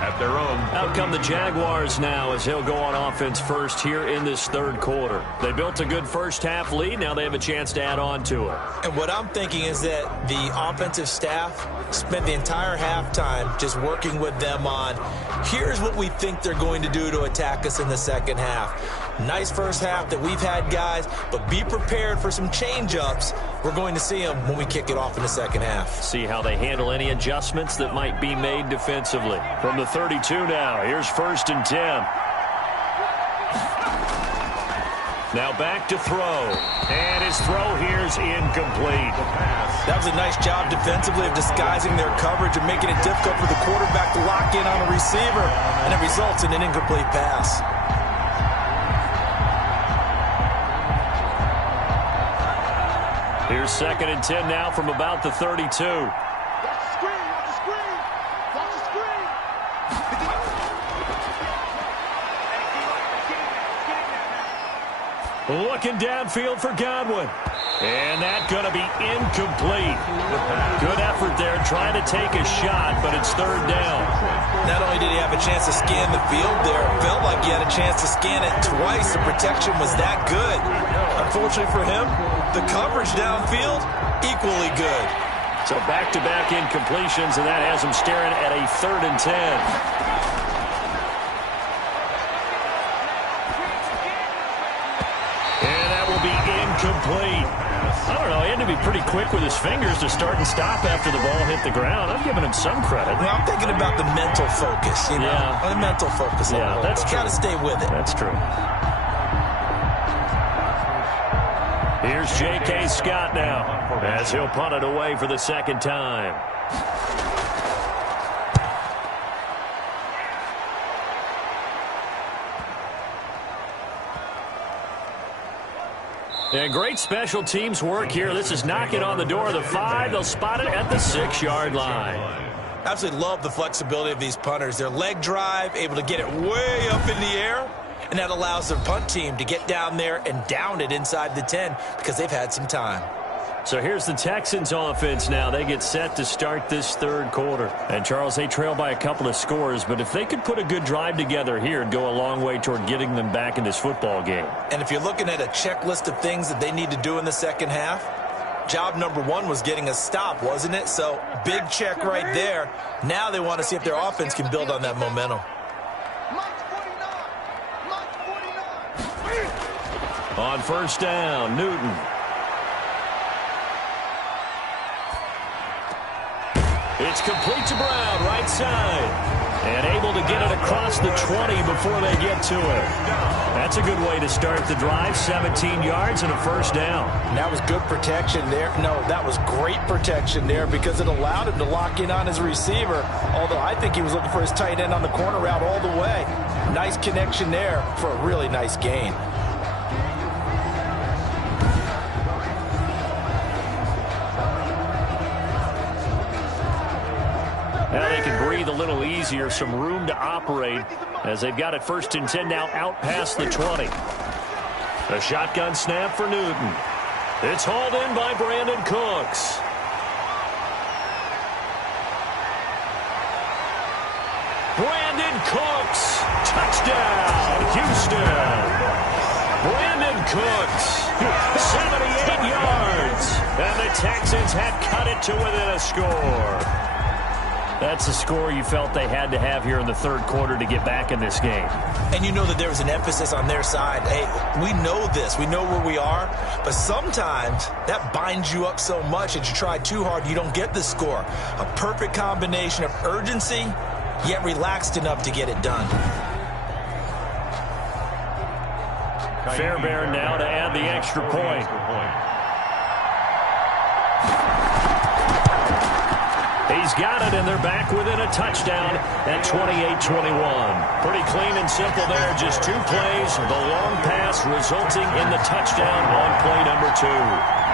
at their own. Out come the Jaguars now as he'll go on offense first here in this 3rd quarter. They built a good first half lead. Now they have a chance to add on to it. And what I'm thinking is that the offensive staff spent the entire halftime just working with them on, here's what we think they're going to do to attack us in the second half. Nice first half that we've had, guys, but be prepared for some change-ups. We're going to see them when we kick it off in the second half. See how they handle any adjustments that might be made defensively. From the 32 now, here's 1st and 10. Now back to throw. And his throw here is incomplete. That was a nice job defensively of disguising their coverage and making it difficult for the quarterback to lock in on a receiver. And it results in an incomplete pass. Here's 2nd and 10 now from about the 32. Watch the screen, watch the screen, watch the screen. Looking downfield for Godwin. And that's going to be incomplete. Good effort there trying to take a shot, but it's 3rd down. Not only did he have a chance to scan the field there, it felt like he had a chance to scan it twice. The protection was that good. Unfortunately for him, the coverage downfield, equally good. So back-to-back incompletions, and that has him staring at a 3rd and 10. Complete. I don't know. He had to be pretty quick with his fingers to start and stop after the ball hit the ground. I'm giving him some credit. Well, I'm thinking about the mental focus, you know. Yeah. The mental focus. Yeah, that's true. Got to stay with it. That's true. Here's J.K. Scott now as he'll punt it away for the 2nd time. And great special teams work here. This is knocking on the door of the 5. They'll spot it at the 6-yard line. Absolutely love the flexibility of these punters. Their leg drive, able to get it way up in the air, and that allows their punt team to get down there and down it inside the 10 because they've had some time. So here's the Texans offense now. They get set to start this 3rd quarter. And, Charles, they trail by a couple of scores, but if they could put a good drive together here, it'd go a long way toward getting them back in this football game. And if you're looking at a checklist of things that they need to do in the 2nd half, job number 1 was getting a stop, wasn't it? So big check right there. Now they want to see if their offense can build on that momentum. On 1st down, Newton. It's complete to Brown, right side. And able to get it across the 20 before they get to it. That's a good way to start the drive. 17 yards and a 1st down. And that was good protection there. No, that was great protection there because it allowed him to lock in on his receiver. Although I think he was looking for his tight end on the corner route all the way. Nice connection there for a really nice gain. Now they can breathe a little easier, some room to operate as they've got it 1st and 10 now out past the 20. A shotgun snap for Newton. It's hauled in by Brandon Cooks. Brandon Cooks, touchdown, Houston. Brandon Cooks, 78 yards, and the Texans had cut it to within a score. That's a score you felt they had to have here in the 3rd quarter to get back in this game. And you know that there was an emphasis on their side. Hey, we know this. We know where we are. But sometimes that binds you up so much that you try too hard, you don't get the score. A perfect combination of urgency, yet relaxed enough to get it done. Fairbairn now to add the extra point. He's got it, and they're back within a touchdown at 28-21. Pretty clean and simple there. Just 2 plays. The long pass resulting in the touchdown on play number 2.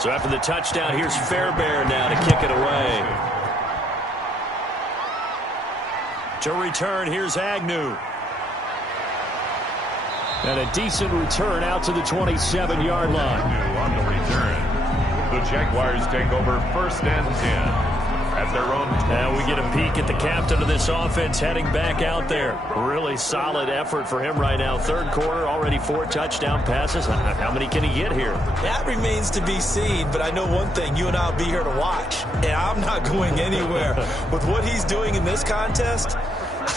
So after the touchdown, here's Fairbairn now to kick it away. To return, here's Agnew. And a decent return out to the 27-yard line. On the return, the Jaguars take over 1st and 10 at their own. Now we get a peek at the captain of this offense heading back out there. Really solid effort for him right now. Third quarter, already 4 touchdown passes. How many can he get here? That remains to be seen, but I know one thing. You and I will be here to watch, and I'm not going anywhere. With what he's doing in this contest,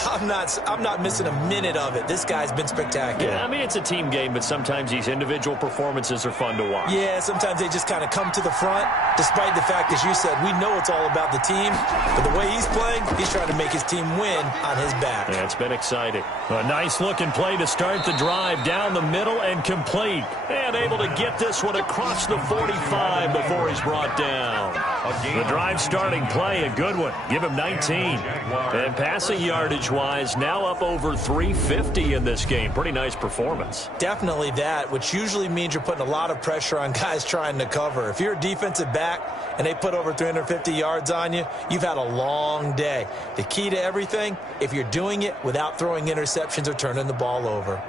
I'm not missing a minute of it. This guy's been spectacular. Yeah, I mean, it's a team game, but sometimes these individual performances are fun to watch. Yeah, sometimes they just kind of come to the front, despite the fact, as you said, we know it's all about the team. But the way he's playing, he's trying to make his team win on his back. Yeah, it's been exciting. A nice-looking play to start the drive down the middle and complete. And able to get this one across the 45 before he's brought down. The drive starting play, a good one. Give him 19. And passing yardage-wise, now up over 350 in this game. Pretty nice performance. Definitely that, which usually means you're putting a lot of pressure on guys trying to cover. If you're a defensive back and they put over 350 yards on you, you've had a long day. The key to everything, if you're doing it without throwing interceptions or turning the ball over.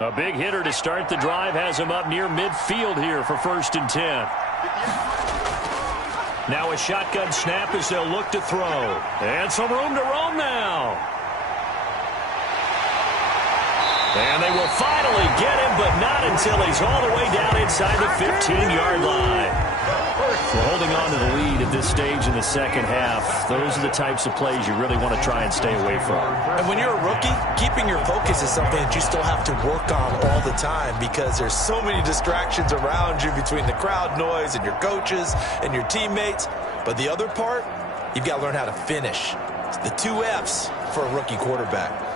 A big hitter to start the drive has him up near midfield here for 1st and 10. Now a shotgun snap as they'll look to throw. And some room to roam now. And they will finally get him, but not until he's all the way down inside the 15-yard line. We're holding on to the lead at this stage in the second half. Those are the types of plays you really want to try and stay away from. And when you're a rookie, keeping your focus is something that you still have to work on all the time because there's so many distractions around you between the crowd noise and your coaches and your teammates. But the other part, you've got to learn how to finish. It's the 2 F's for a rookie quarterback.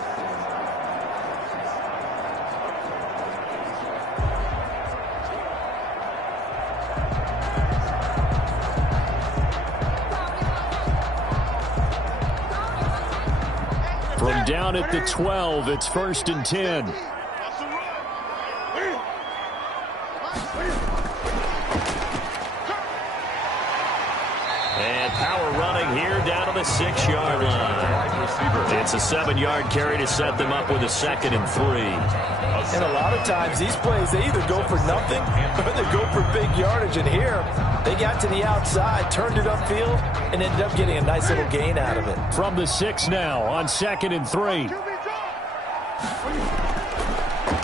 From down at the 12, it's 1st and 10. And power running here down to the 6-yard line. It's a 7-yard carry to set them up with a 2nd and 3. And a lot of times these plays, they either go for nothing or they go for big yardage. And here, they got to the outside, turned it upfield, and ended up getting a nice little gain out of it. From the 6 now on 2nd and 3.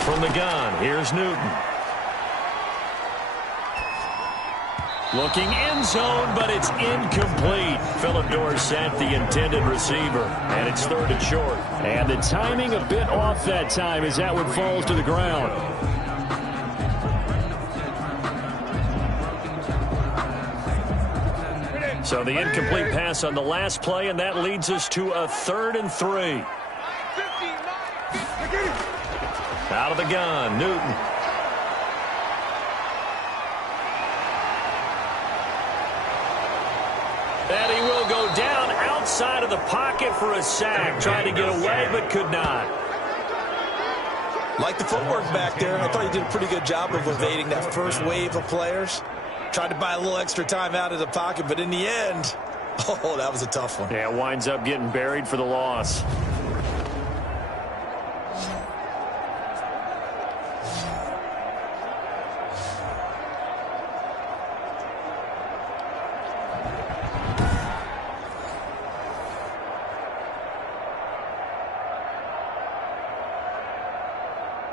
From the gun, here's Newton. Looking end zone, but it's incomplete. Phillip Dorsett, the intended receiver. And it's 3rd and short. And the timing a bit off that time as that one falls to the ground. So the incomplete pass on the last play, and that leads us to a 3rd and 3. Out of the gun, Newton. And he will go down outside of the pocket for a sack. Trying to get away, but could not. Like the footwork back there, I thought he did a pretty good job of evading that first wave of players. Tried to buy a little extra time out of the pocket, but in the end, oh, that was a tough one. Yeah, winds up getting buried for the loss.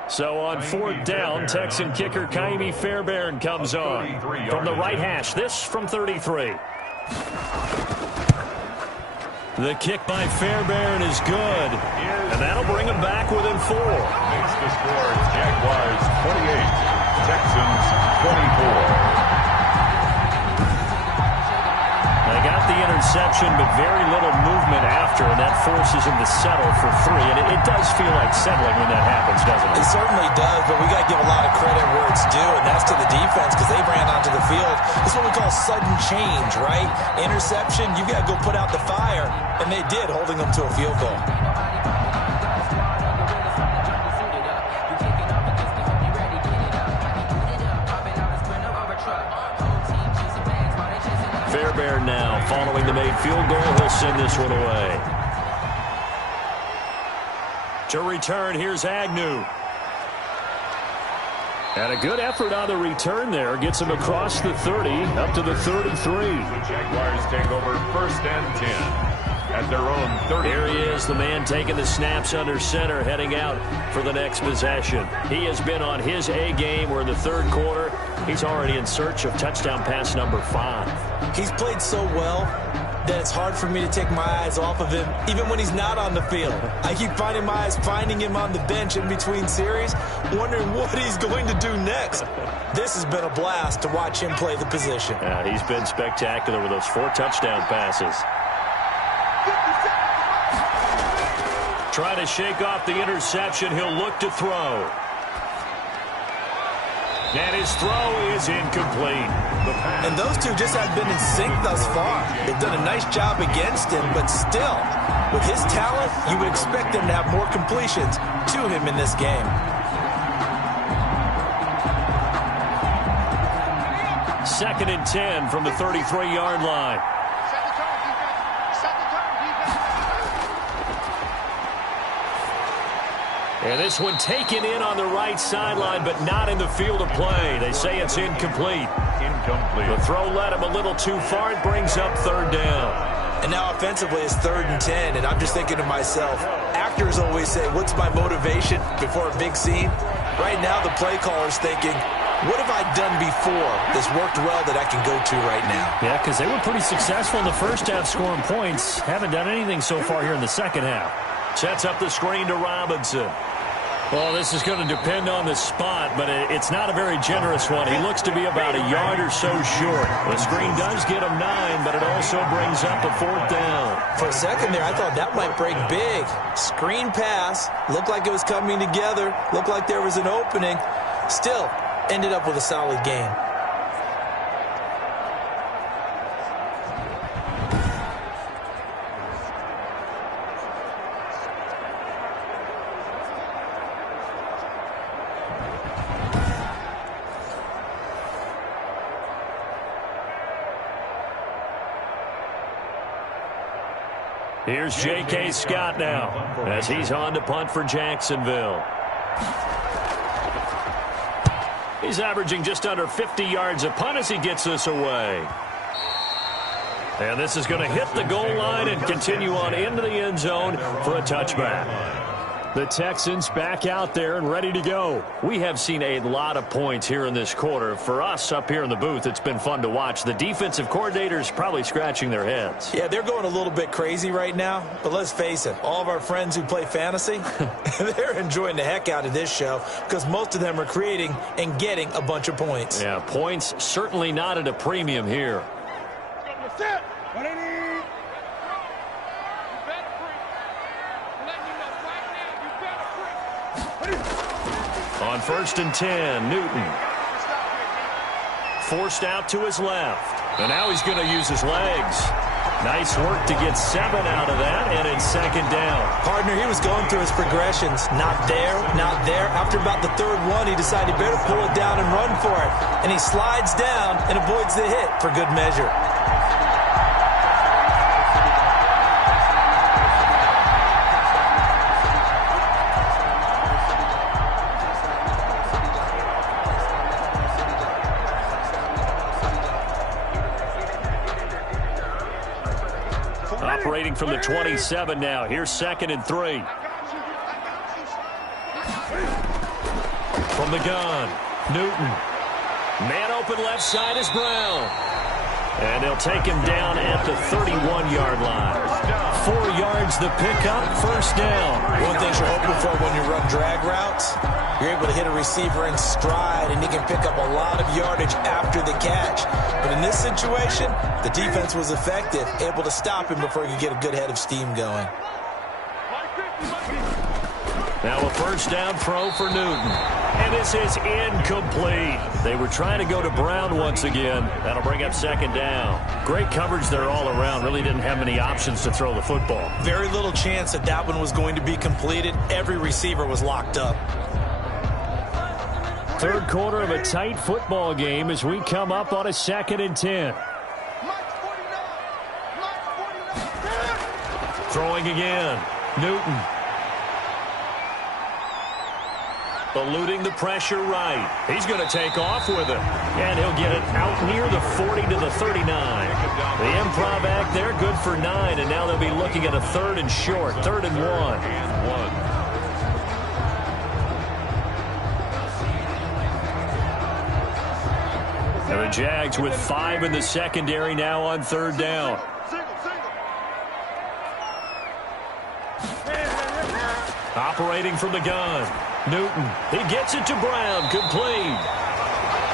So on 4th down, Texan kicker Kaimi Fairbairn comes on. From the right hash, this from 33. The kick by Fairbairn is good. And that'll bring him back within 4. Makes the score Jaguars 28, Texans 24. They got the interception, but very little movement after, and that forces him to settle for 3. And it does feel like settling when that happens, doesn't it? It certainly does, but we got to give a lot of credit where it's due, and that's to the defense because they ran onto the field. This is what we call sudden change, right? Interception, you got to go put out the fire, and they did, holding them to a field goal. Fairbairn now, following the made field goal, he'll send this one away. To return, here's Agnew. And a good effort on the return there. Gets him across the 30, up to the 33. The Jaguars take over 1st and 10 at their own 30. Here he is, the man taking the snaps under center, heading out for the next possession. He has been on his A game. We're in the 3rd quarter. He's already in search of touchdown pass number 5. He's played so well that it's hard for me to take my eyes off of him, even when he's not on the field. I keep finding my eyes finding him on the bench in between series, wondering what he's going to do next. This has been a blast to watch him play the position. Yeah, he's been spectacular with those 4 touchdown passes. Trying to shake off the interception. He'll look to throw. And his throw is incomplete. And those two just have been in sync thus far. They've done a nice job against him, but still, with his talent, you would expect him to have more completions to him in this game. Second and 10 from the 33-yard line. And this one taken in on the right sideline, but not in the field of play. They say it's incomplete. The throw led him a little too far. It brings up 3rd down. And now offensively it's 3rd and 10, and I'm just thinking to myself, actors always say, what's my motivation before a big scene? Right now the play caller's thinking, what have I done before that's worked well that I can go to right now? Yeah, because they were pretty successful in the first half scoring points. Haven't done anything so far here in the second half. Sets up the screen to Robinson. Well, this is going to depend on the spot, but it's not a very generous one. He looks to be about a yard or so short. The screen does get him 9, but it also brings up a 4th down. For a second there, I thought that might break big. Screen pass. Looked like it was coming together. Looked like there was an opening. Still, ended up with a solid game. Here's J.K. Scott now as he's on to punt for Jacksonville. He's averaging just under 50 yards a punt as he gets this away. And this is going to hit the goal line and continue on into the end zone for a touchback. The Texans back out there and ready to go. We have seen a lot of points here in this quarter. For us up here in the booth, it's been fun to watch. The defensive coordinators probably scratching their heads. Yeah, they're going a little bit crazy right now. But let's face it, all of our friends who play fantasy, they're enjoying the heck out of this show because most of them are creating and getting a bunch of points. Yeah, points certainly not at a premium here. On 1st and 10, Newton. Forced out to his left. And now he's going to use his legs. Nice work to get 7 out of that, and it's 2nd down. Partner, he was going through his progressions. Not there, not there. After about the 3rd one, he decided he better pull it down and run for it. And he slides down and avoids the hit for good measure. Operating from the 27 now. Here's 2nd and 3. From the gun, Newton. Man open left side is Brown. And they'll take him down at the 31-yard line. 4 yards the pickup, 1st down. One thing you're hoping for when you run drag routes, you're able to hit a receiver in stride, and he can pick up a lot of yardage after the catch. But in this situation, the defense was effective, able to stop him before he could get a good head of steam going. Now a 1st down throw for Newton. And this is incomplete. They were trying to go to Brown once again. That'll bring up 2nd down. Great coverage there all around. Really didn't have many options to throw the football. Very little chance that that one was going to be completed. Every receiver was locked up. 3rd quarter of a tight football game as we come up on a 2nd and 10. Throwing again. Newton. Eluding the pressure right. He's going to take off with it. And he'll get it out near the 40 to the 39. The improv act there, good for 9. And now they'll be looking at a 3rd and short, 3rd and 1. And the Jags with 5 in the secondary now on 3rd down. Operating from the gun. Newton, he gets it to Brown, complete.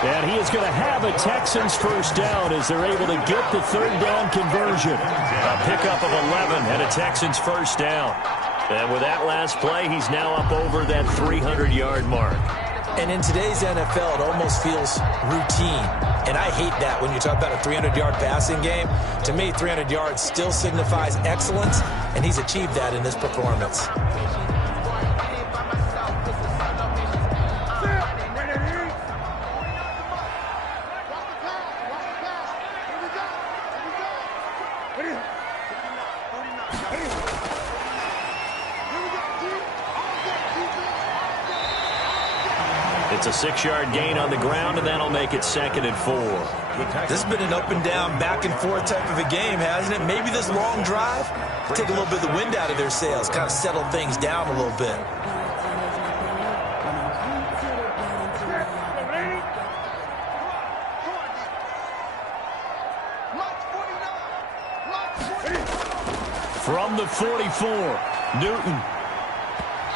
And he is going to have a Texans first down as they're able to get the 3rd down conversion. A pickup of 11 and a Texans first down. And with that last play, he's now up over that 300-yard mark. And in today's NFL, it almost feels routine. And I hate that when you talk about a 300-yard passing game. To me, 300 yards still signifies excellence, and he's achieved that in this performance. It's a 6-yard gain on the ground, and that'll make it 2nd and 4. This has been an up and down, back and forth type of a game, hasn't it? Maybe this long drive take a little bit of the wind out of their sails, kind of settle things down a little bit. From the 44, Newton.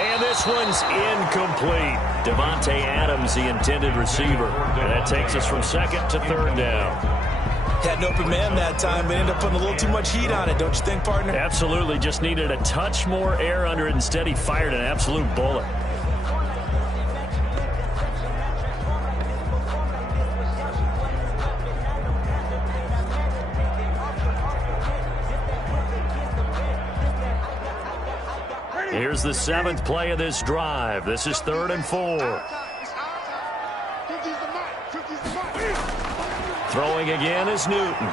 And this one's incomplete. Devontae Adams, the intended receiver. And that takes us from 2nd to 3rd down. Had an open man that time, but ended up putting a little too much heat on it, don't you think, partner? Absolutely. Just needed a touch more air under it. Instead, he fired an absolute bullet. Here's the 7th play of this drive. This is 3rd and 4. Throwing again is Newton.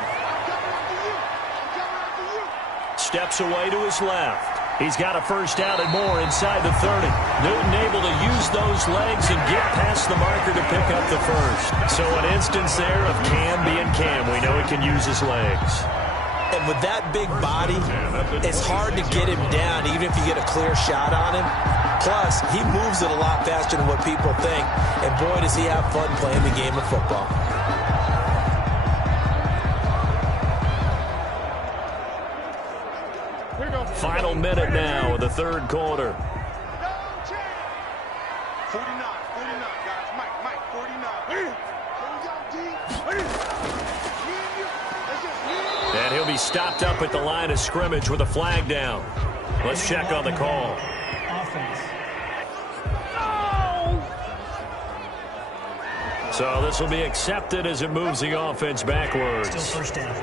Steps away to his left. He's got a first down and more inside the 30. Newton able to use those legs and get past the marker to pick up the first. So an instance there of Cam being Cam. We know he can use his legs. And with that big body, it's hard to get him down, even if you get a clear shot on him. Plus, he moves it a lot faster than what people think. And boy, does he have fun playing the game of football. Final minute now of the 3rd quarter. 49, guys. Mike, 49. And he'll be stopped up at the line of scrimmage with a flag down. Let's check on the call. So this will be accepted as it moves the offense backwards. Still first down.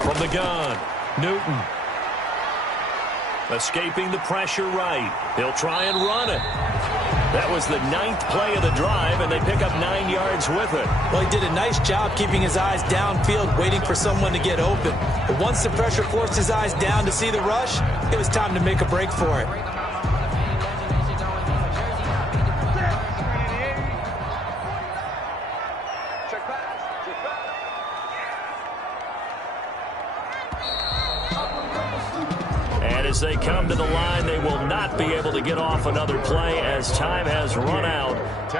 From the gun, Newton. Escaping the pressure right. He'll try and run it. That was the 9th play of the drive, and they pick up 9 yards with it. Well, he did a nice job keeping his eyes downfield, waiting for someone to get open. But once the pressure forced his eyes down to see the rush, it was time to make a break for it. As they come to the line, they will not be able to get off another play as time has run out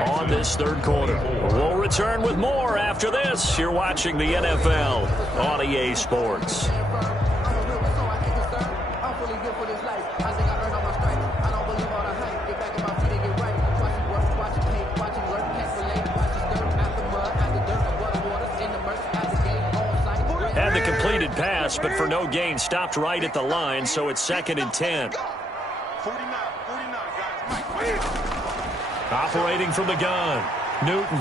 on this 3rd quarter. We'll return with more after this. You're watching the NFL on EA Sports. The completed pass, but for no gain, stopped right at the line, so it's 2nd and 10. 49, guys. Operating from the gun, Newton.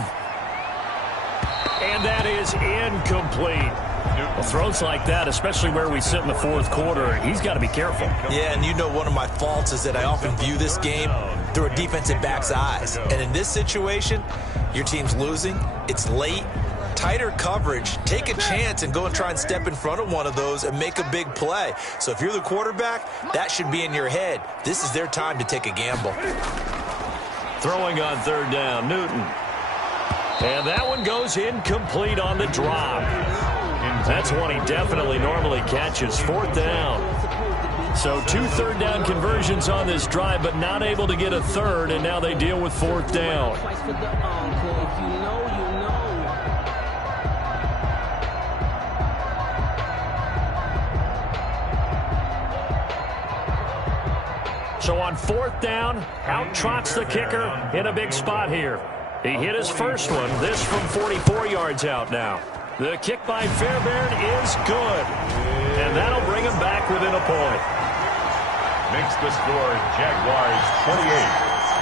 And that is incomplete. Well, throws like that, especially where we sit in the fourth quarter, he's got to be careful. Yeah, and you know one of my faults is that I often view this game through a defensive back's eyes. And in this situation, your team's losing, it's late, tighter coverage, take a chance and go and try and step in front of one of those and make a big play. So if you're the quarterback, that should be in your head. This is their time to take a gamble. Throwing on third down, Newton. And that one goes incomplete on the drop. That's one he definitely normally catches. Fourth down. So 2 third-down conversions on this drive, but not able to get a third, and now they deal with fourth down. So on fourth down, out trots the kicker in a big spot here. He hit his first one, this from 44 yards out now. The kick by Fairbairn is good, and that'll bring him back within a point. Makes the score Jaguars 28,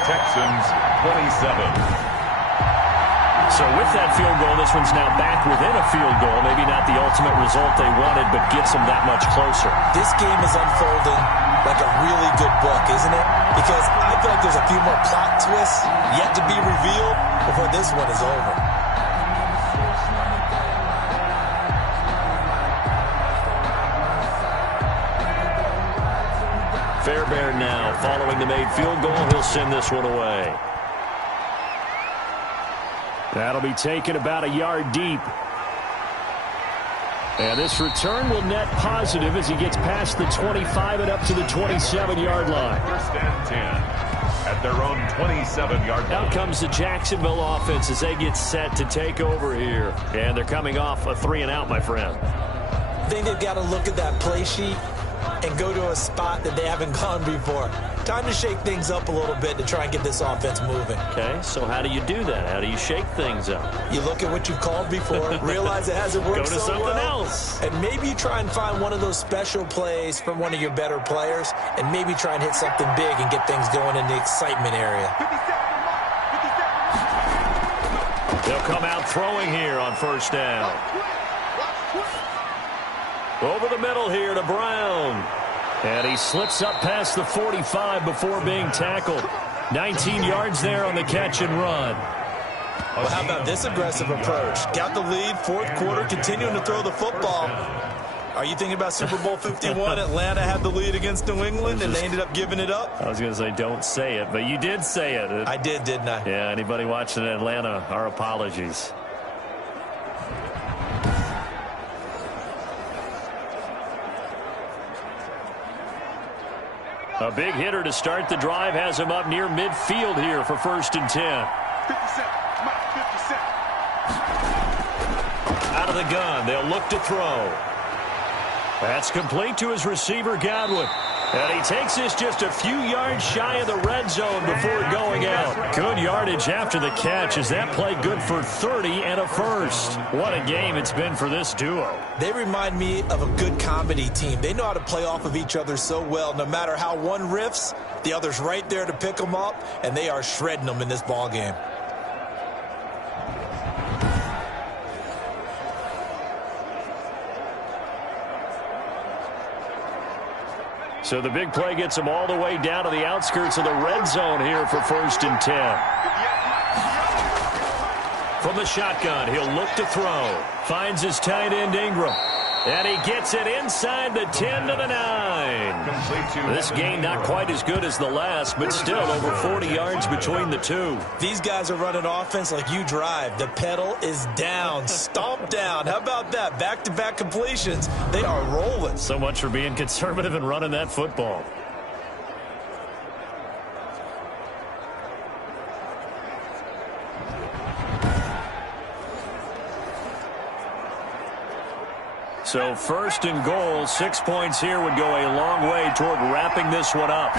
Texans 27. So with that field goal, this one's now back within a field goal. Maybe not the ultimate result they wanted, but gets them that much closer. This game is unfolding like a really good book, isn't it? Because I feel like there's a few more plot twists yet to be revealed before this one is over. Fairbairn now following the made field goal. He'll send this one away. That'll be taken about a yard deep. And this return will net positive as he gets past the 25 and up to the 27-yard line. First and 10 at their own 27-yard line. Out comes the Jacksonville offense as they get set to take over here. And they're coming off a 3-and-out, my friend. I think they've got to look at that play sheet and go to a spot that they haven't gone before. Time to shake things up a little bit to try and get this offense moving. Okay, so how do you do that? How do you shake things up? You look at what you've called before, realize it hasn't worked Go to so something well, else. and maybe you try and find one of those special plays from one of your better players, and maybe try and hit something big and get things going in the excitement area. They'll come out throwing here on first down. Over the middle here to Brown. And he slips up past the 45 before being tackled. 19 yards there on the catch and run. Well, how about this aggressive approach? Got the lead, fourth quarter, continuing to throw the football. Are you thinking about Super Bowl 51? Atlanta had the lead against New England, and they ended up giving it up? I was going to say don't say it, but you did say it. I did, didn't I? Yeah, anybody watching Atlanta, our apologies. A big hitter to start the drive has him up near midfield here for first and 10. 50 cent. Out of the gun, they'll look to throw. That's complete to his receiver, Godwin. And he takes this just a few yards shy of the red zone before going out. Good yardage after the catch. Is that play good for 30 and a first? What a game it's been for this duo. They remind me of a good comedy team. They know how to play off of each other so well. No matter how one riffs, the other's right there to pick them up, and they are shredding them in this ball game. So the big play gets him all the way down to the outskirts of the red zone here for first and 10. From the shotgun, he'll look to throw. Finds his tight end, Ingram. And he gets it inside the 10 to the 9. This game not quite as good as the last, but still over 40 yards between the two. These guys are running offense like you drive. The pedal is down, stomp down. How about that? Back-to-back completions. They are rolling. So much for being conservative and running that football. So first and goal, 6 points here would go a long way toward wrapping this one up.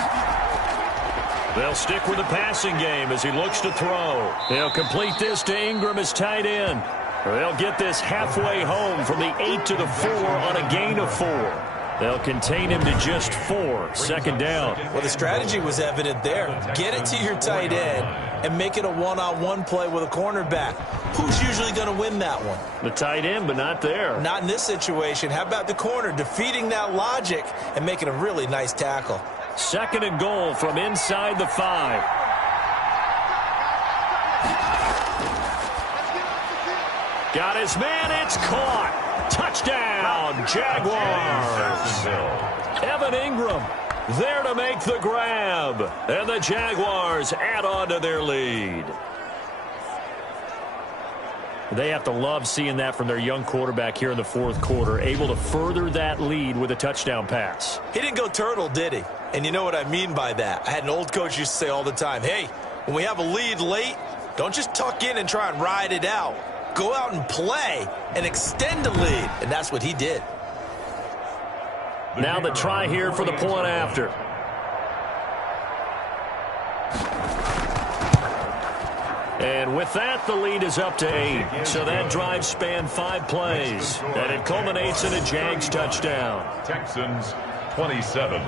They'll stick with the passing game as he looks to throw. They'll complete this to Ingram as tight end. They'll get this halfway home from the 8 to the 4 on a gain of 4. They'll contain him to just 4. Second down. Well, the strategy was evident there. Get it to your tight end and make it a one-on-one play with a cornerback. Who's usually going to win that one? The tight end, but not there. Not in this situation. How about the corner defeating that logic and making a really nice tackle? Second and goal from inside the 5. Got his man. It's caught. Touchdown, Jaguars. Evan Ingram there to make the grab. And the Jaguars add on to their lead. They have to love seeing that from their young quarterback here in the fourth quarter, able to further that lead with a touchdown pass. He didn't go turtle, did he? And you know what I mean by that. I had an old coach used to say all the time, hey, when we have a lead late, don't just tuck in and try and ride it out. Go out and play and extend the lead. And that's what he did. Now the try here for the point after. And with that, the lead is up to 8. So that drive spanned 5 plays. And it culminates in a Jags touchdown. Texans 27.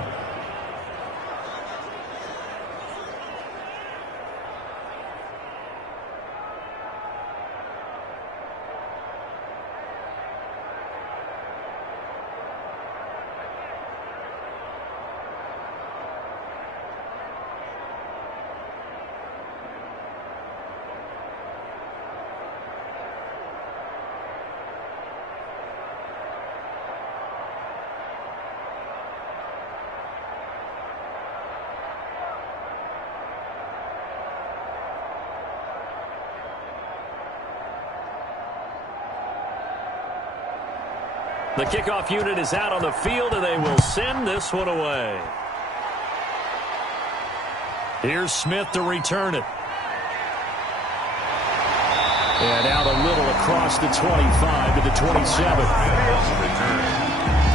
The kickoff unit is out on the field, and they will send this one away. Here's Smith to return it. And out a little across the 25 to the 27.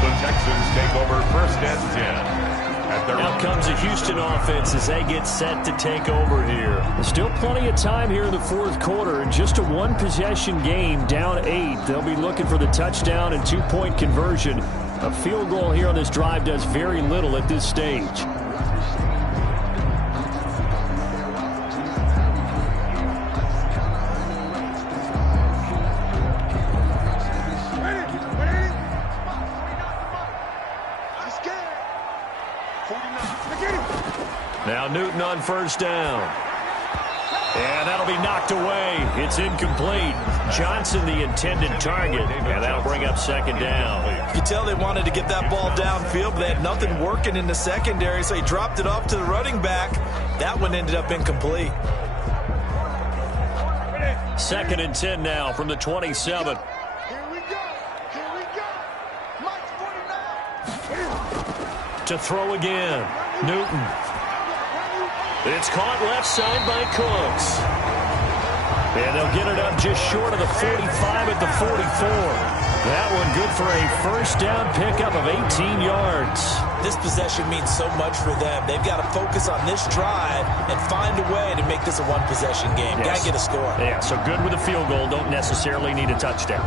The Texans take over first and 10. Out comes the Houston offense as they get set to take over here. There's still plenty of time here in the fourth quarter. Just a one-possession game, down 8. They'll be looking for the touchdown and 2-point conversion. A field goal here on this drive does very little at this stage. Now Newton on first down. And that'll be knocked away. It's incomplete. Johnson the intended target. And that'll bring up second down. You can tell they wanted to get that ball downfield, but they had nothing working in the secondary, so he dropped it off to the running back. That one ended up incomplete. Second and 10 now from the 27. To throw again. Newton. It's caught left side by Cooks. And they'll get it up just short of the 45 at the 44. That one good for a first down pickup of 18 yards. This possession means so much for them. They've got to focus on this drive and find a way to make this a one-possession game. Yes. Got to get a score. Yeah, so good with a field goal. Don't necessarily need a touchdown.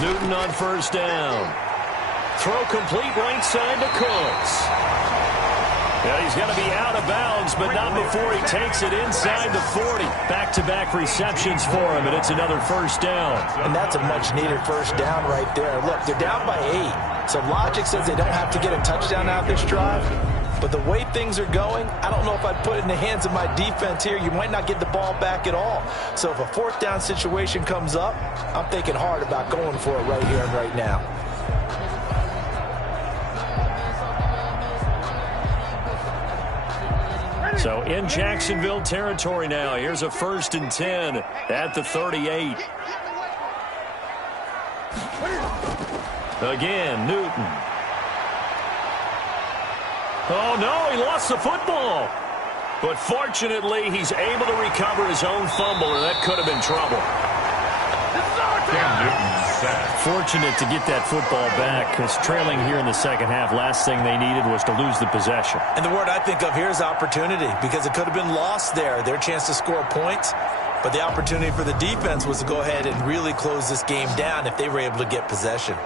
Newton on first down. Throw complete right side to Cooks. Yeah, he's going to be out of bounds, but not before he takes it inside the 40. Back-to-back receptions for him, and it's another first down. And that's a much-needed first down right there. Look, they're down by 8. So logic says they don't have to get a touchdown out of this drive. But the way things are going, I don't know if I'd put it in the hands of my defense here. You might not get the ball back at all. So if a fourth down situation comes up, I'm thinking hard about going for it right here and right now. So in Jacksonville territory now. Here's a first and 10 at the 38. Again, Newton. Oh, no, he lost the football. But fortunately, he's able to recover his own fumble, or that could have been trouble. Cam Newton sacked. Fortunate to get that football back, because trailing here in the second half, last thing they needed was to lose the possession. And the word I think of here is opportunity, because it could have been lost there, their chance to score points. But the opportunity for the defense was to go ahead and really close this game down if they were able to get possession.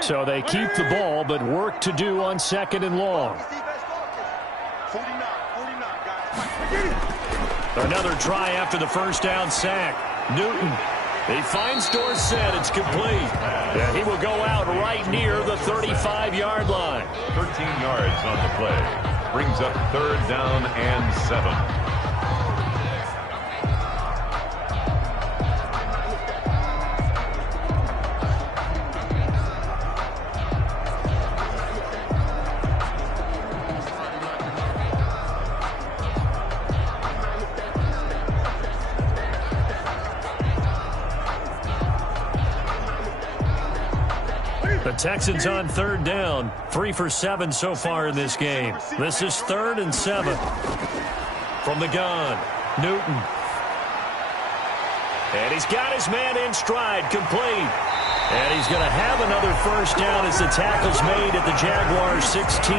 So they keep the ball, but work to do on 2nd and long. 49, guys. Another try after the first down sack. Newton, he finds Dorsett. It's complete. And he will go out right near the 35-yard line. 13 yards on the play. Brings up 3rd down and 7. The Texans on 3rd down. 3 for 7 so far in this game. This is 3rd and 7. From the gun, Newton. And he's got his man in stride, complete. And he's going to have another first down as the tackle's made at the Jaguars 16.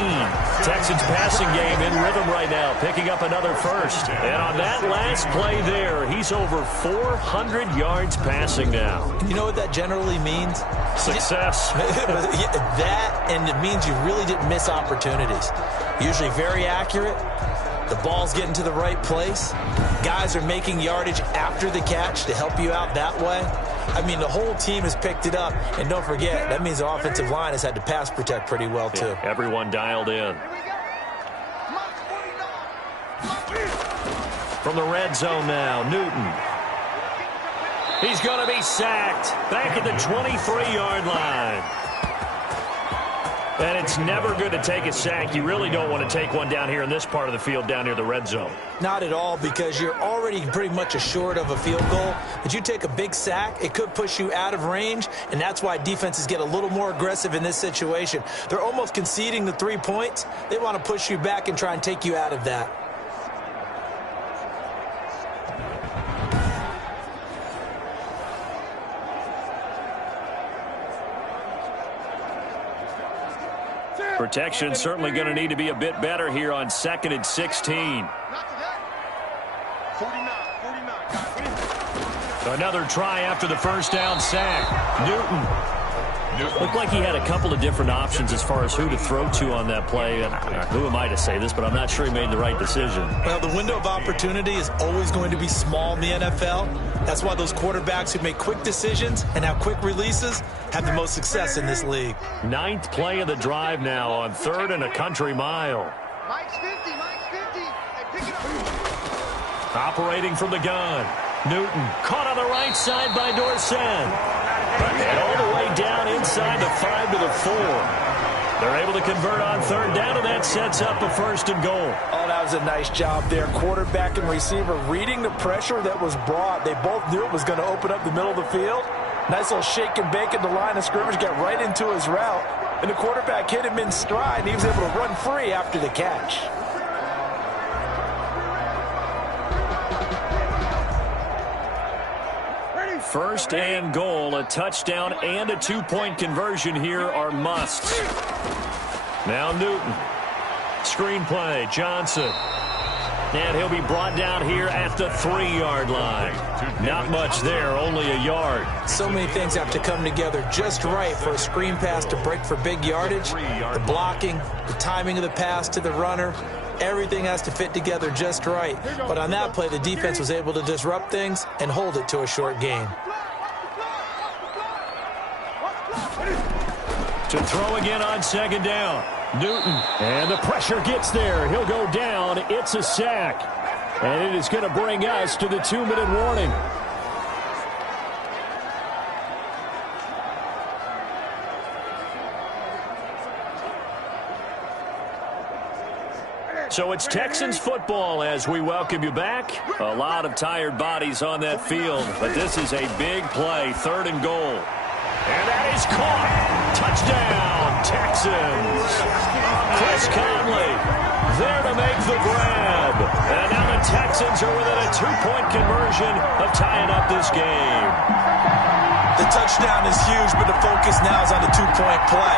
Texans passing game in rhythm right now, picking up another first. And on that last play there, he's over 400 yards passing now. You know what that generally means? Success. That, and it means you really didn't miss opportunities. Usually very accurate. The ball's getting to the right place. Guys are making yardage after the catch to help you out that way. I mean, the whole team has picked it up. And don't forget, that means the offensive line has had to pass protect pretty well, too. Yeah, everyone dialed in. From the red zone now, Newton. He's going to be sacked back at the 23-yard line. And it's never good to take a sack. You really don't want to take one down here in this part of the field down near the red zone. Not at all, because you're already pretty much assured of a field goal. But you take a big sack, it could push you out of range, and that's why defenses get a little more aggressive in this situation. They're almost conceding the 3 points. They want to push you back and try and take you out of that. Protection certainly going to need to be a bit better here on 2nd and 16. Another try after the first down sack. Newton. Looked like he had a couple of different options as far as who to throw to on that play. And who am I to say this, but I'm not sure he made the right decision. Well, the window of opportunity is always going to be small in the NFL. That's why those quarterbacks who make quick decisions and have quick releases have the most success in this league. 9th play of the drive now on 3rd and a country mile. Mike's 50, Mike's 50. Hey, pick it up. Operating from the gun. Newton caught on the right side by Dorsett. And all the way down inside the 5 to the 4. They're able to convert on 3rd down, and that sets up a 1st and goal. Oh, that was a nice job there. Quarterback and receiver reading the pressure that was brought. They both knew it was going to open up the middle of the field. Nice little shake and bake at the line of scrimmage, got right into his route. And the quarterback hit him in stride, and he was able to run free after the catch. First and goal, a touchdown and a 2-point conversion here are musts. Now Newton. Screen play, Johnson. And he'll be brought down here at the 3-yard line. Not much there, only a yard. So many things have to come together just right for a screen pass to break for big yardage. The blocking, the timing of the pass to the runner, everything has to fit together just right. But on that play, the defense was able to disrupt things and hold it to a short gain. To throw again on 2nd down. Newton. And the pressure gets there. He'll go down. It's a sack. And it is going to bring us to the 2-minute warning. So it's Texans football as we welcome you back. A lot of tired bodies on that field, but this is a big play, 3rd and goal. And that is caught. Touchdown, Texans. Chris Conley there to make the grab. And now the Texans are within a 2-point conversion of tying up this game. The touchdown is huge, but the focus now is on the 2-point play.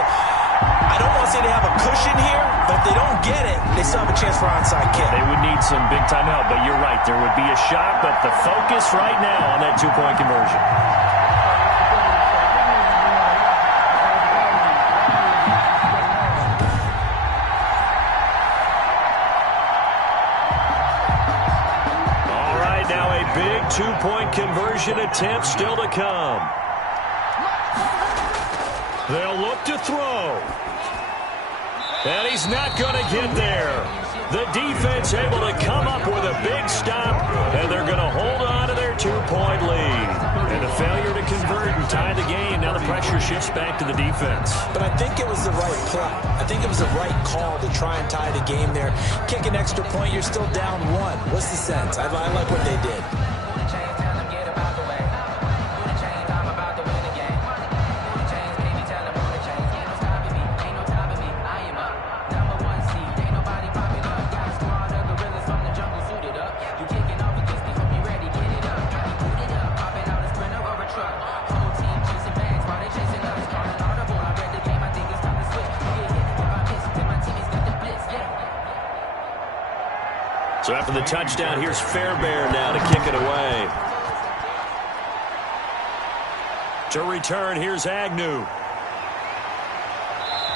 I don't want to say they have a cushion here, but if they don't get it, they still have a chance for onside kick. They would need some big-time help, but you're right. There would be a shot, but the focus right now on that 2-point conversion. All right, now a big 2-point conversion attempt still to come. They'll look to throw. And he's not going to get there. The defense able to come up with a big stop, and they're going to hold on to their 2-point lead. And a failure to convert and tie the game. Now the pressure shifts back to the defense. But I think it was the right play. I think it was the right call to try and tie the game there. Kick an extra point, you're still down 1. What's the sense? I like what they did. So after the touchdown, here's Fairbairn now to kick it away. To return, here's Agnew.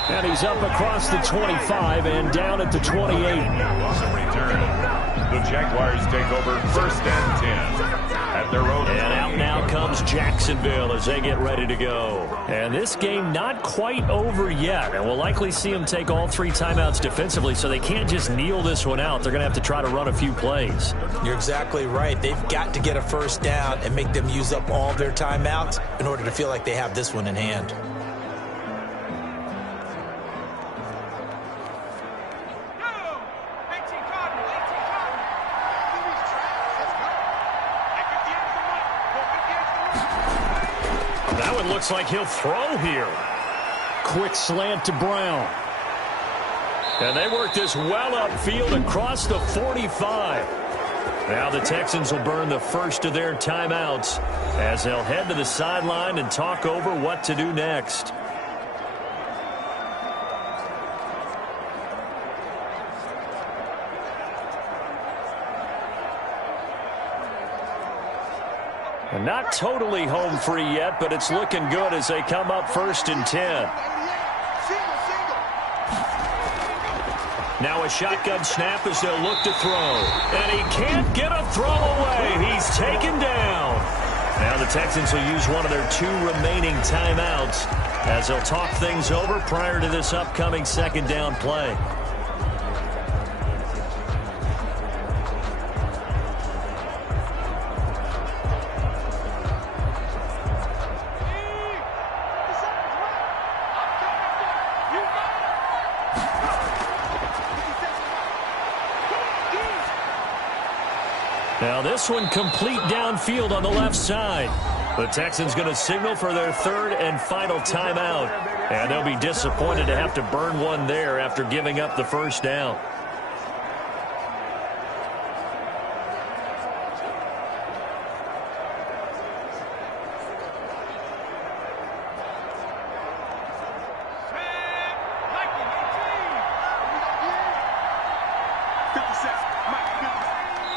And he's up across the 25 and down at the 28. Some return. The Jaguars take over 1st and 10 at their own. And out now comes Jacksonville as they get ready to go. And this game not quite over yet. And we'll likely see them take all 3 timeouts defensively, so they can't just kneel this one out. They're going to have to try to run a few plays. You're exactly right. They've got to get a 1st down and make them use up all their timeouts in order to feel like they have this one in hand. Looks like he'll throw here. Quick slant to Brown. And they work this well upfield across the 45. Now the Texans will burn the first of their timeouts as they'll head to the sideline and talk over what to do next. Not totally home free yet, but it's looking good as they come up 1st and 10. Now a shotgun snap as they'll look to throw. And he can't get a throw away. He's taken down. Now the Texans will use one of their 2 remaining timeouts as they'll talk things over prior to this upcoming 2nd down play. Now this one complete downfield on the left side. The Texans going to signal for their 3rd and final timeout. And they'll be disappointed to have to burn one there after giving up the 1st down.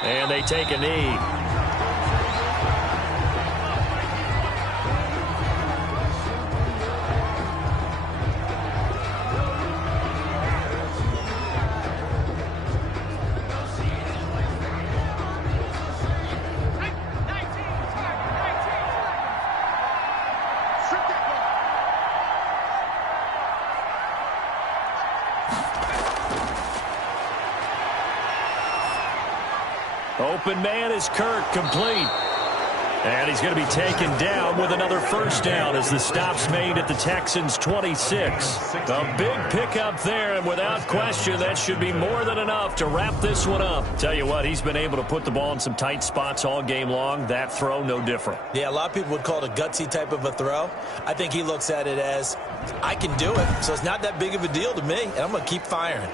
And they take a knee. Open man is Kirk, complete. And he's going to be taken down with another first down as the stop's made at the Texans' 26. A big pickup there, and without question, that should be more than enough to wrap this one up. Tell you what, he's been able to put the ball in some tight spots all game long. That throw, no different. Yeah, a lot of people would call it a gutsy type of a throw. I think he looks at it as, I can do it, so it's not that big of a deal to me, and I'm going to keep firing.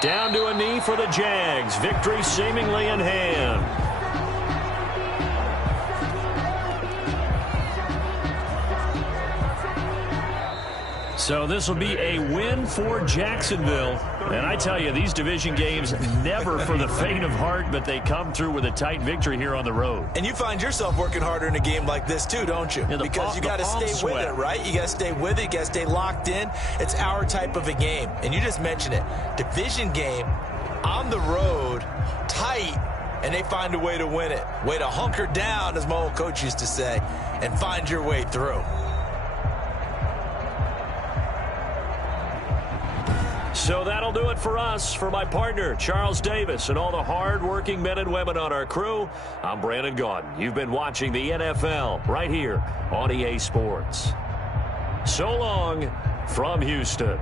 Down to a knee for the Jags. Victory seemingly in hand. So this will be a win for Jacksonville. And I tell you, these division games never for the faint of heart, but they come through with a tight victory here on the road. And you find yourself working harder in a game like this too, don't you? Yeah, because you got to stay with it, right? You got to stay with it. You got to stay locked in. It's our type of a game. And you just mentioned it. Division game on the road, tight, and they find a way to win it. Way to hunker down, as my old coach used to say, and find your way through. So that'll do it for us. For my partner, Charles Davis, and all the hard-working men and women on our crew, I'm Brandon Gaudin. You've been watching the NFL right here on EA Sports. So long from Houston.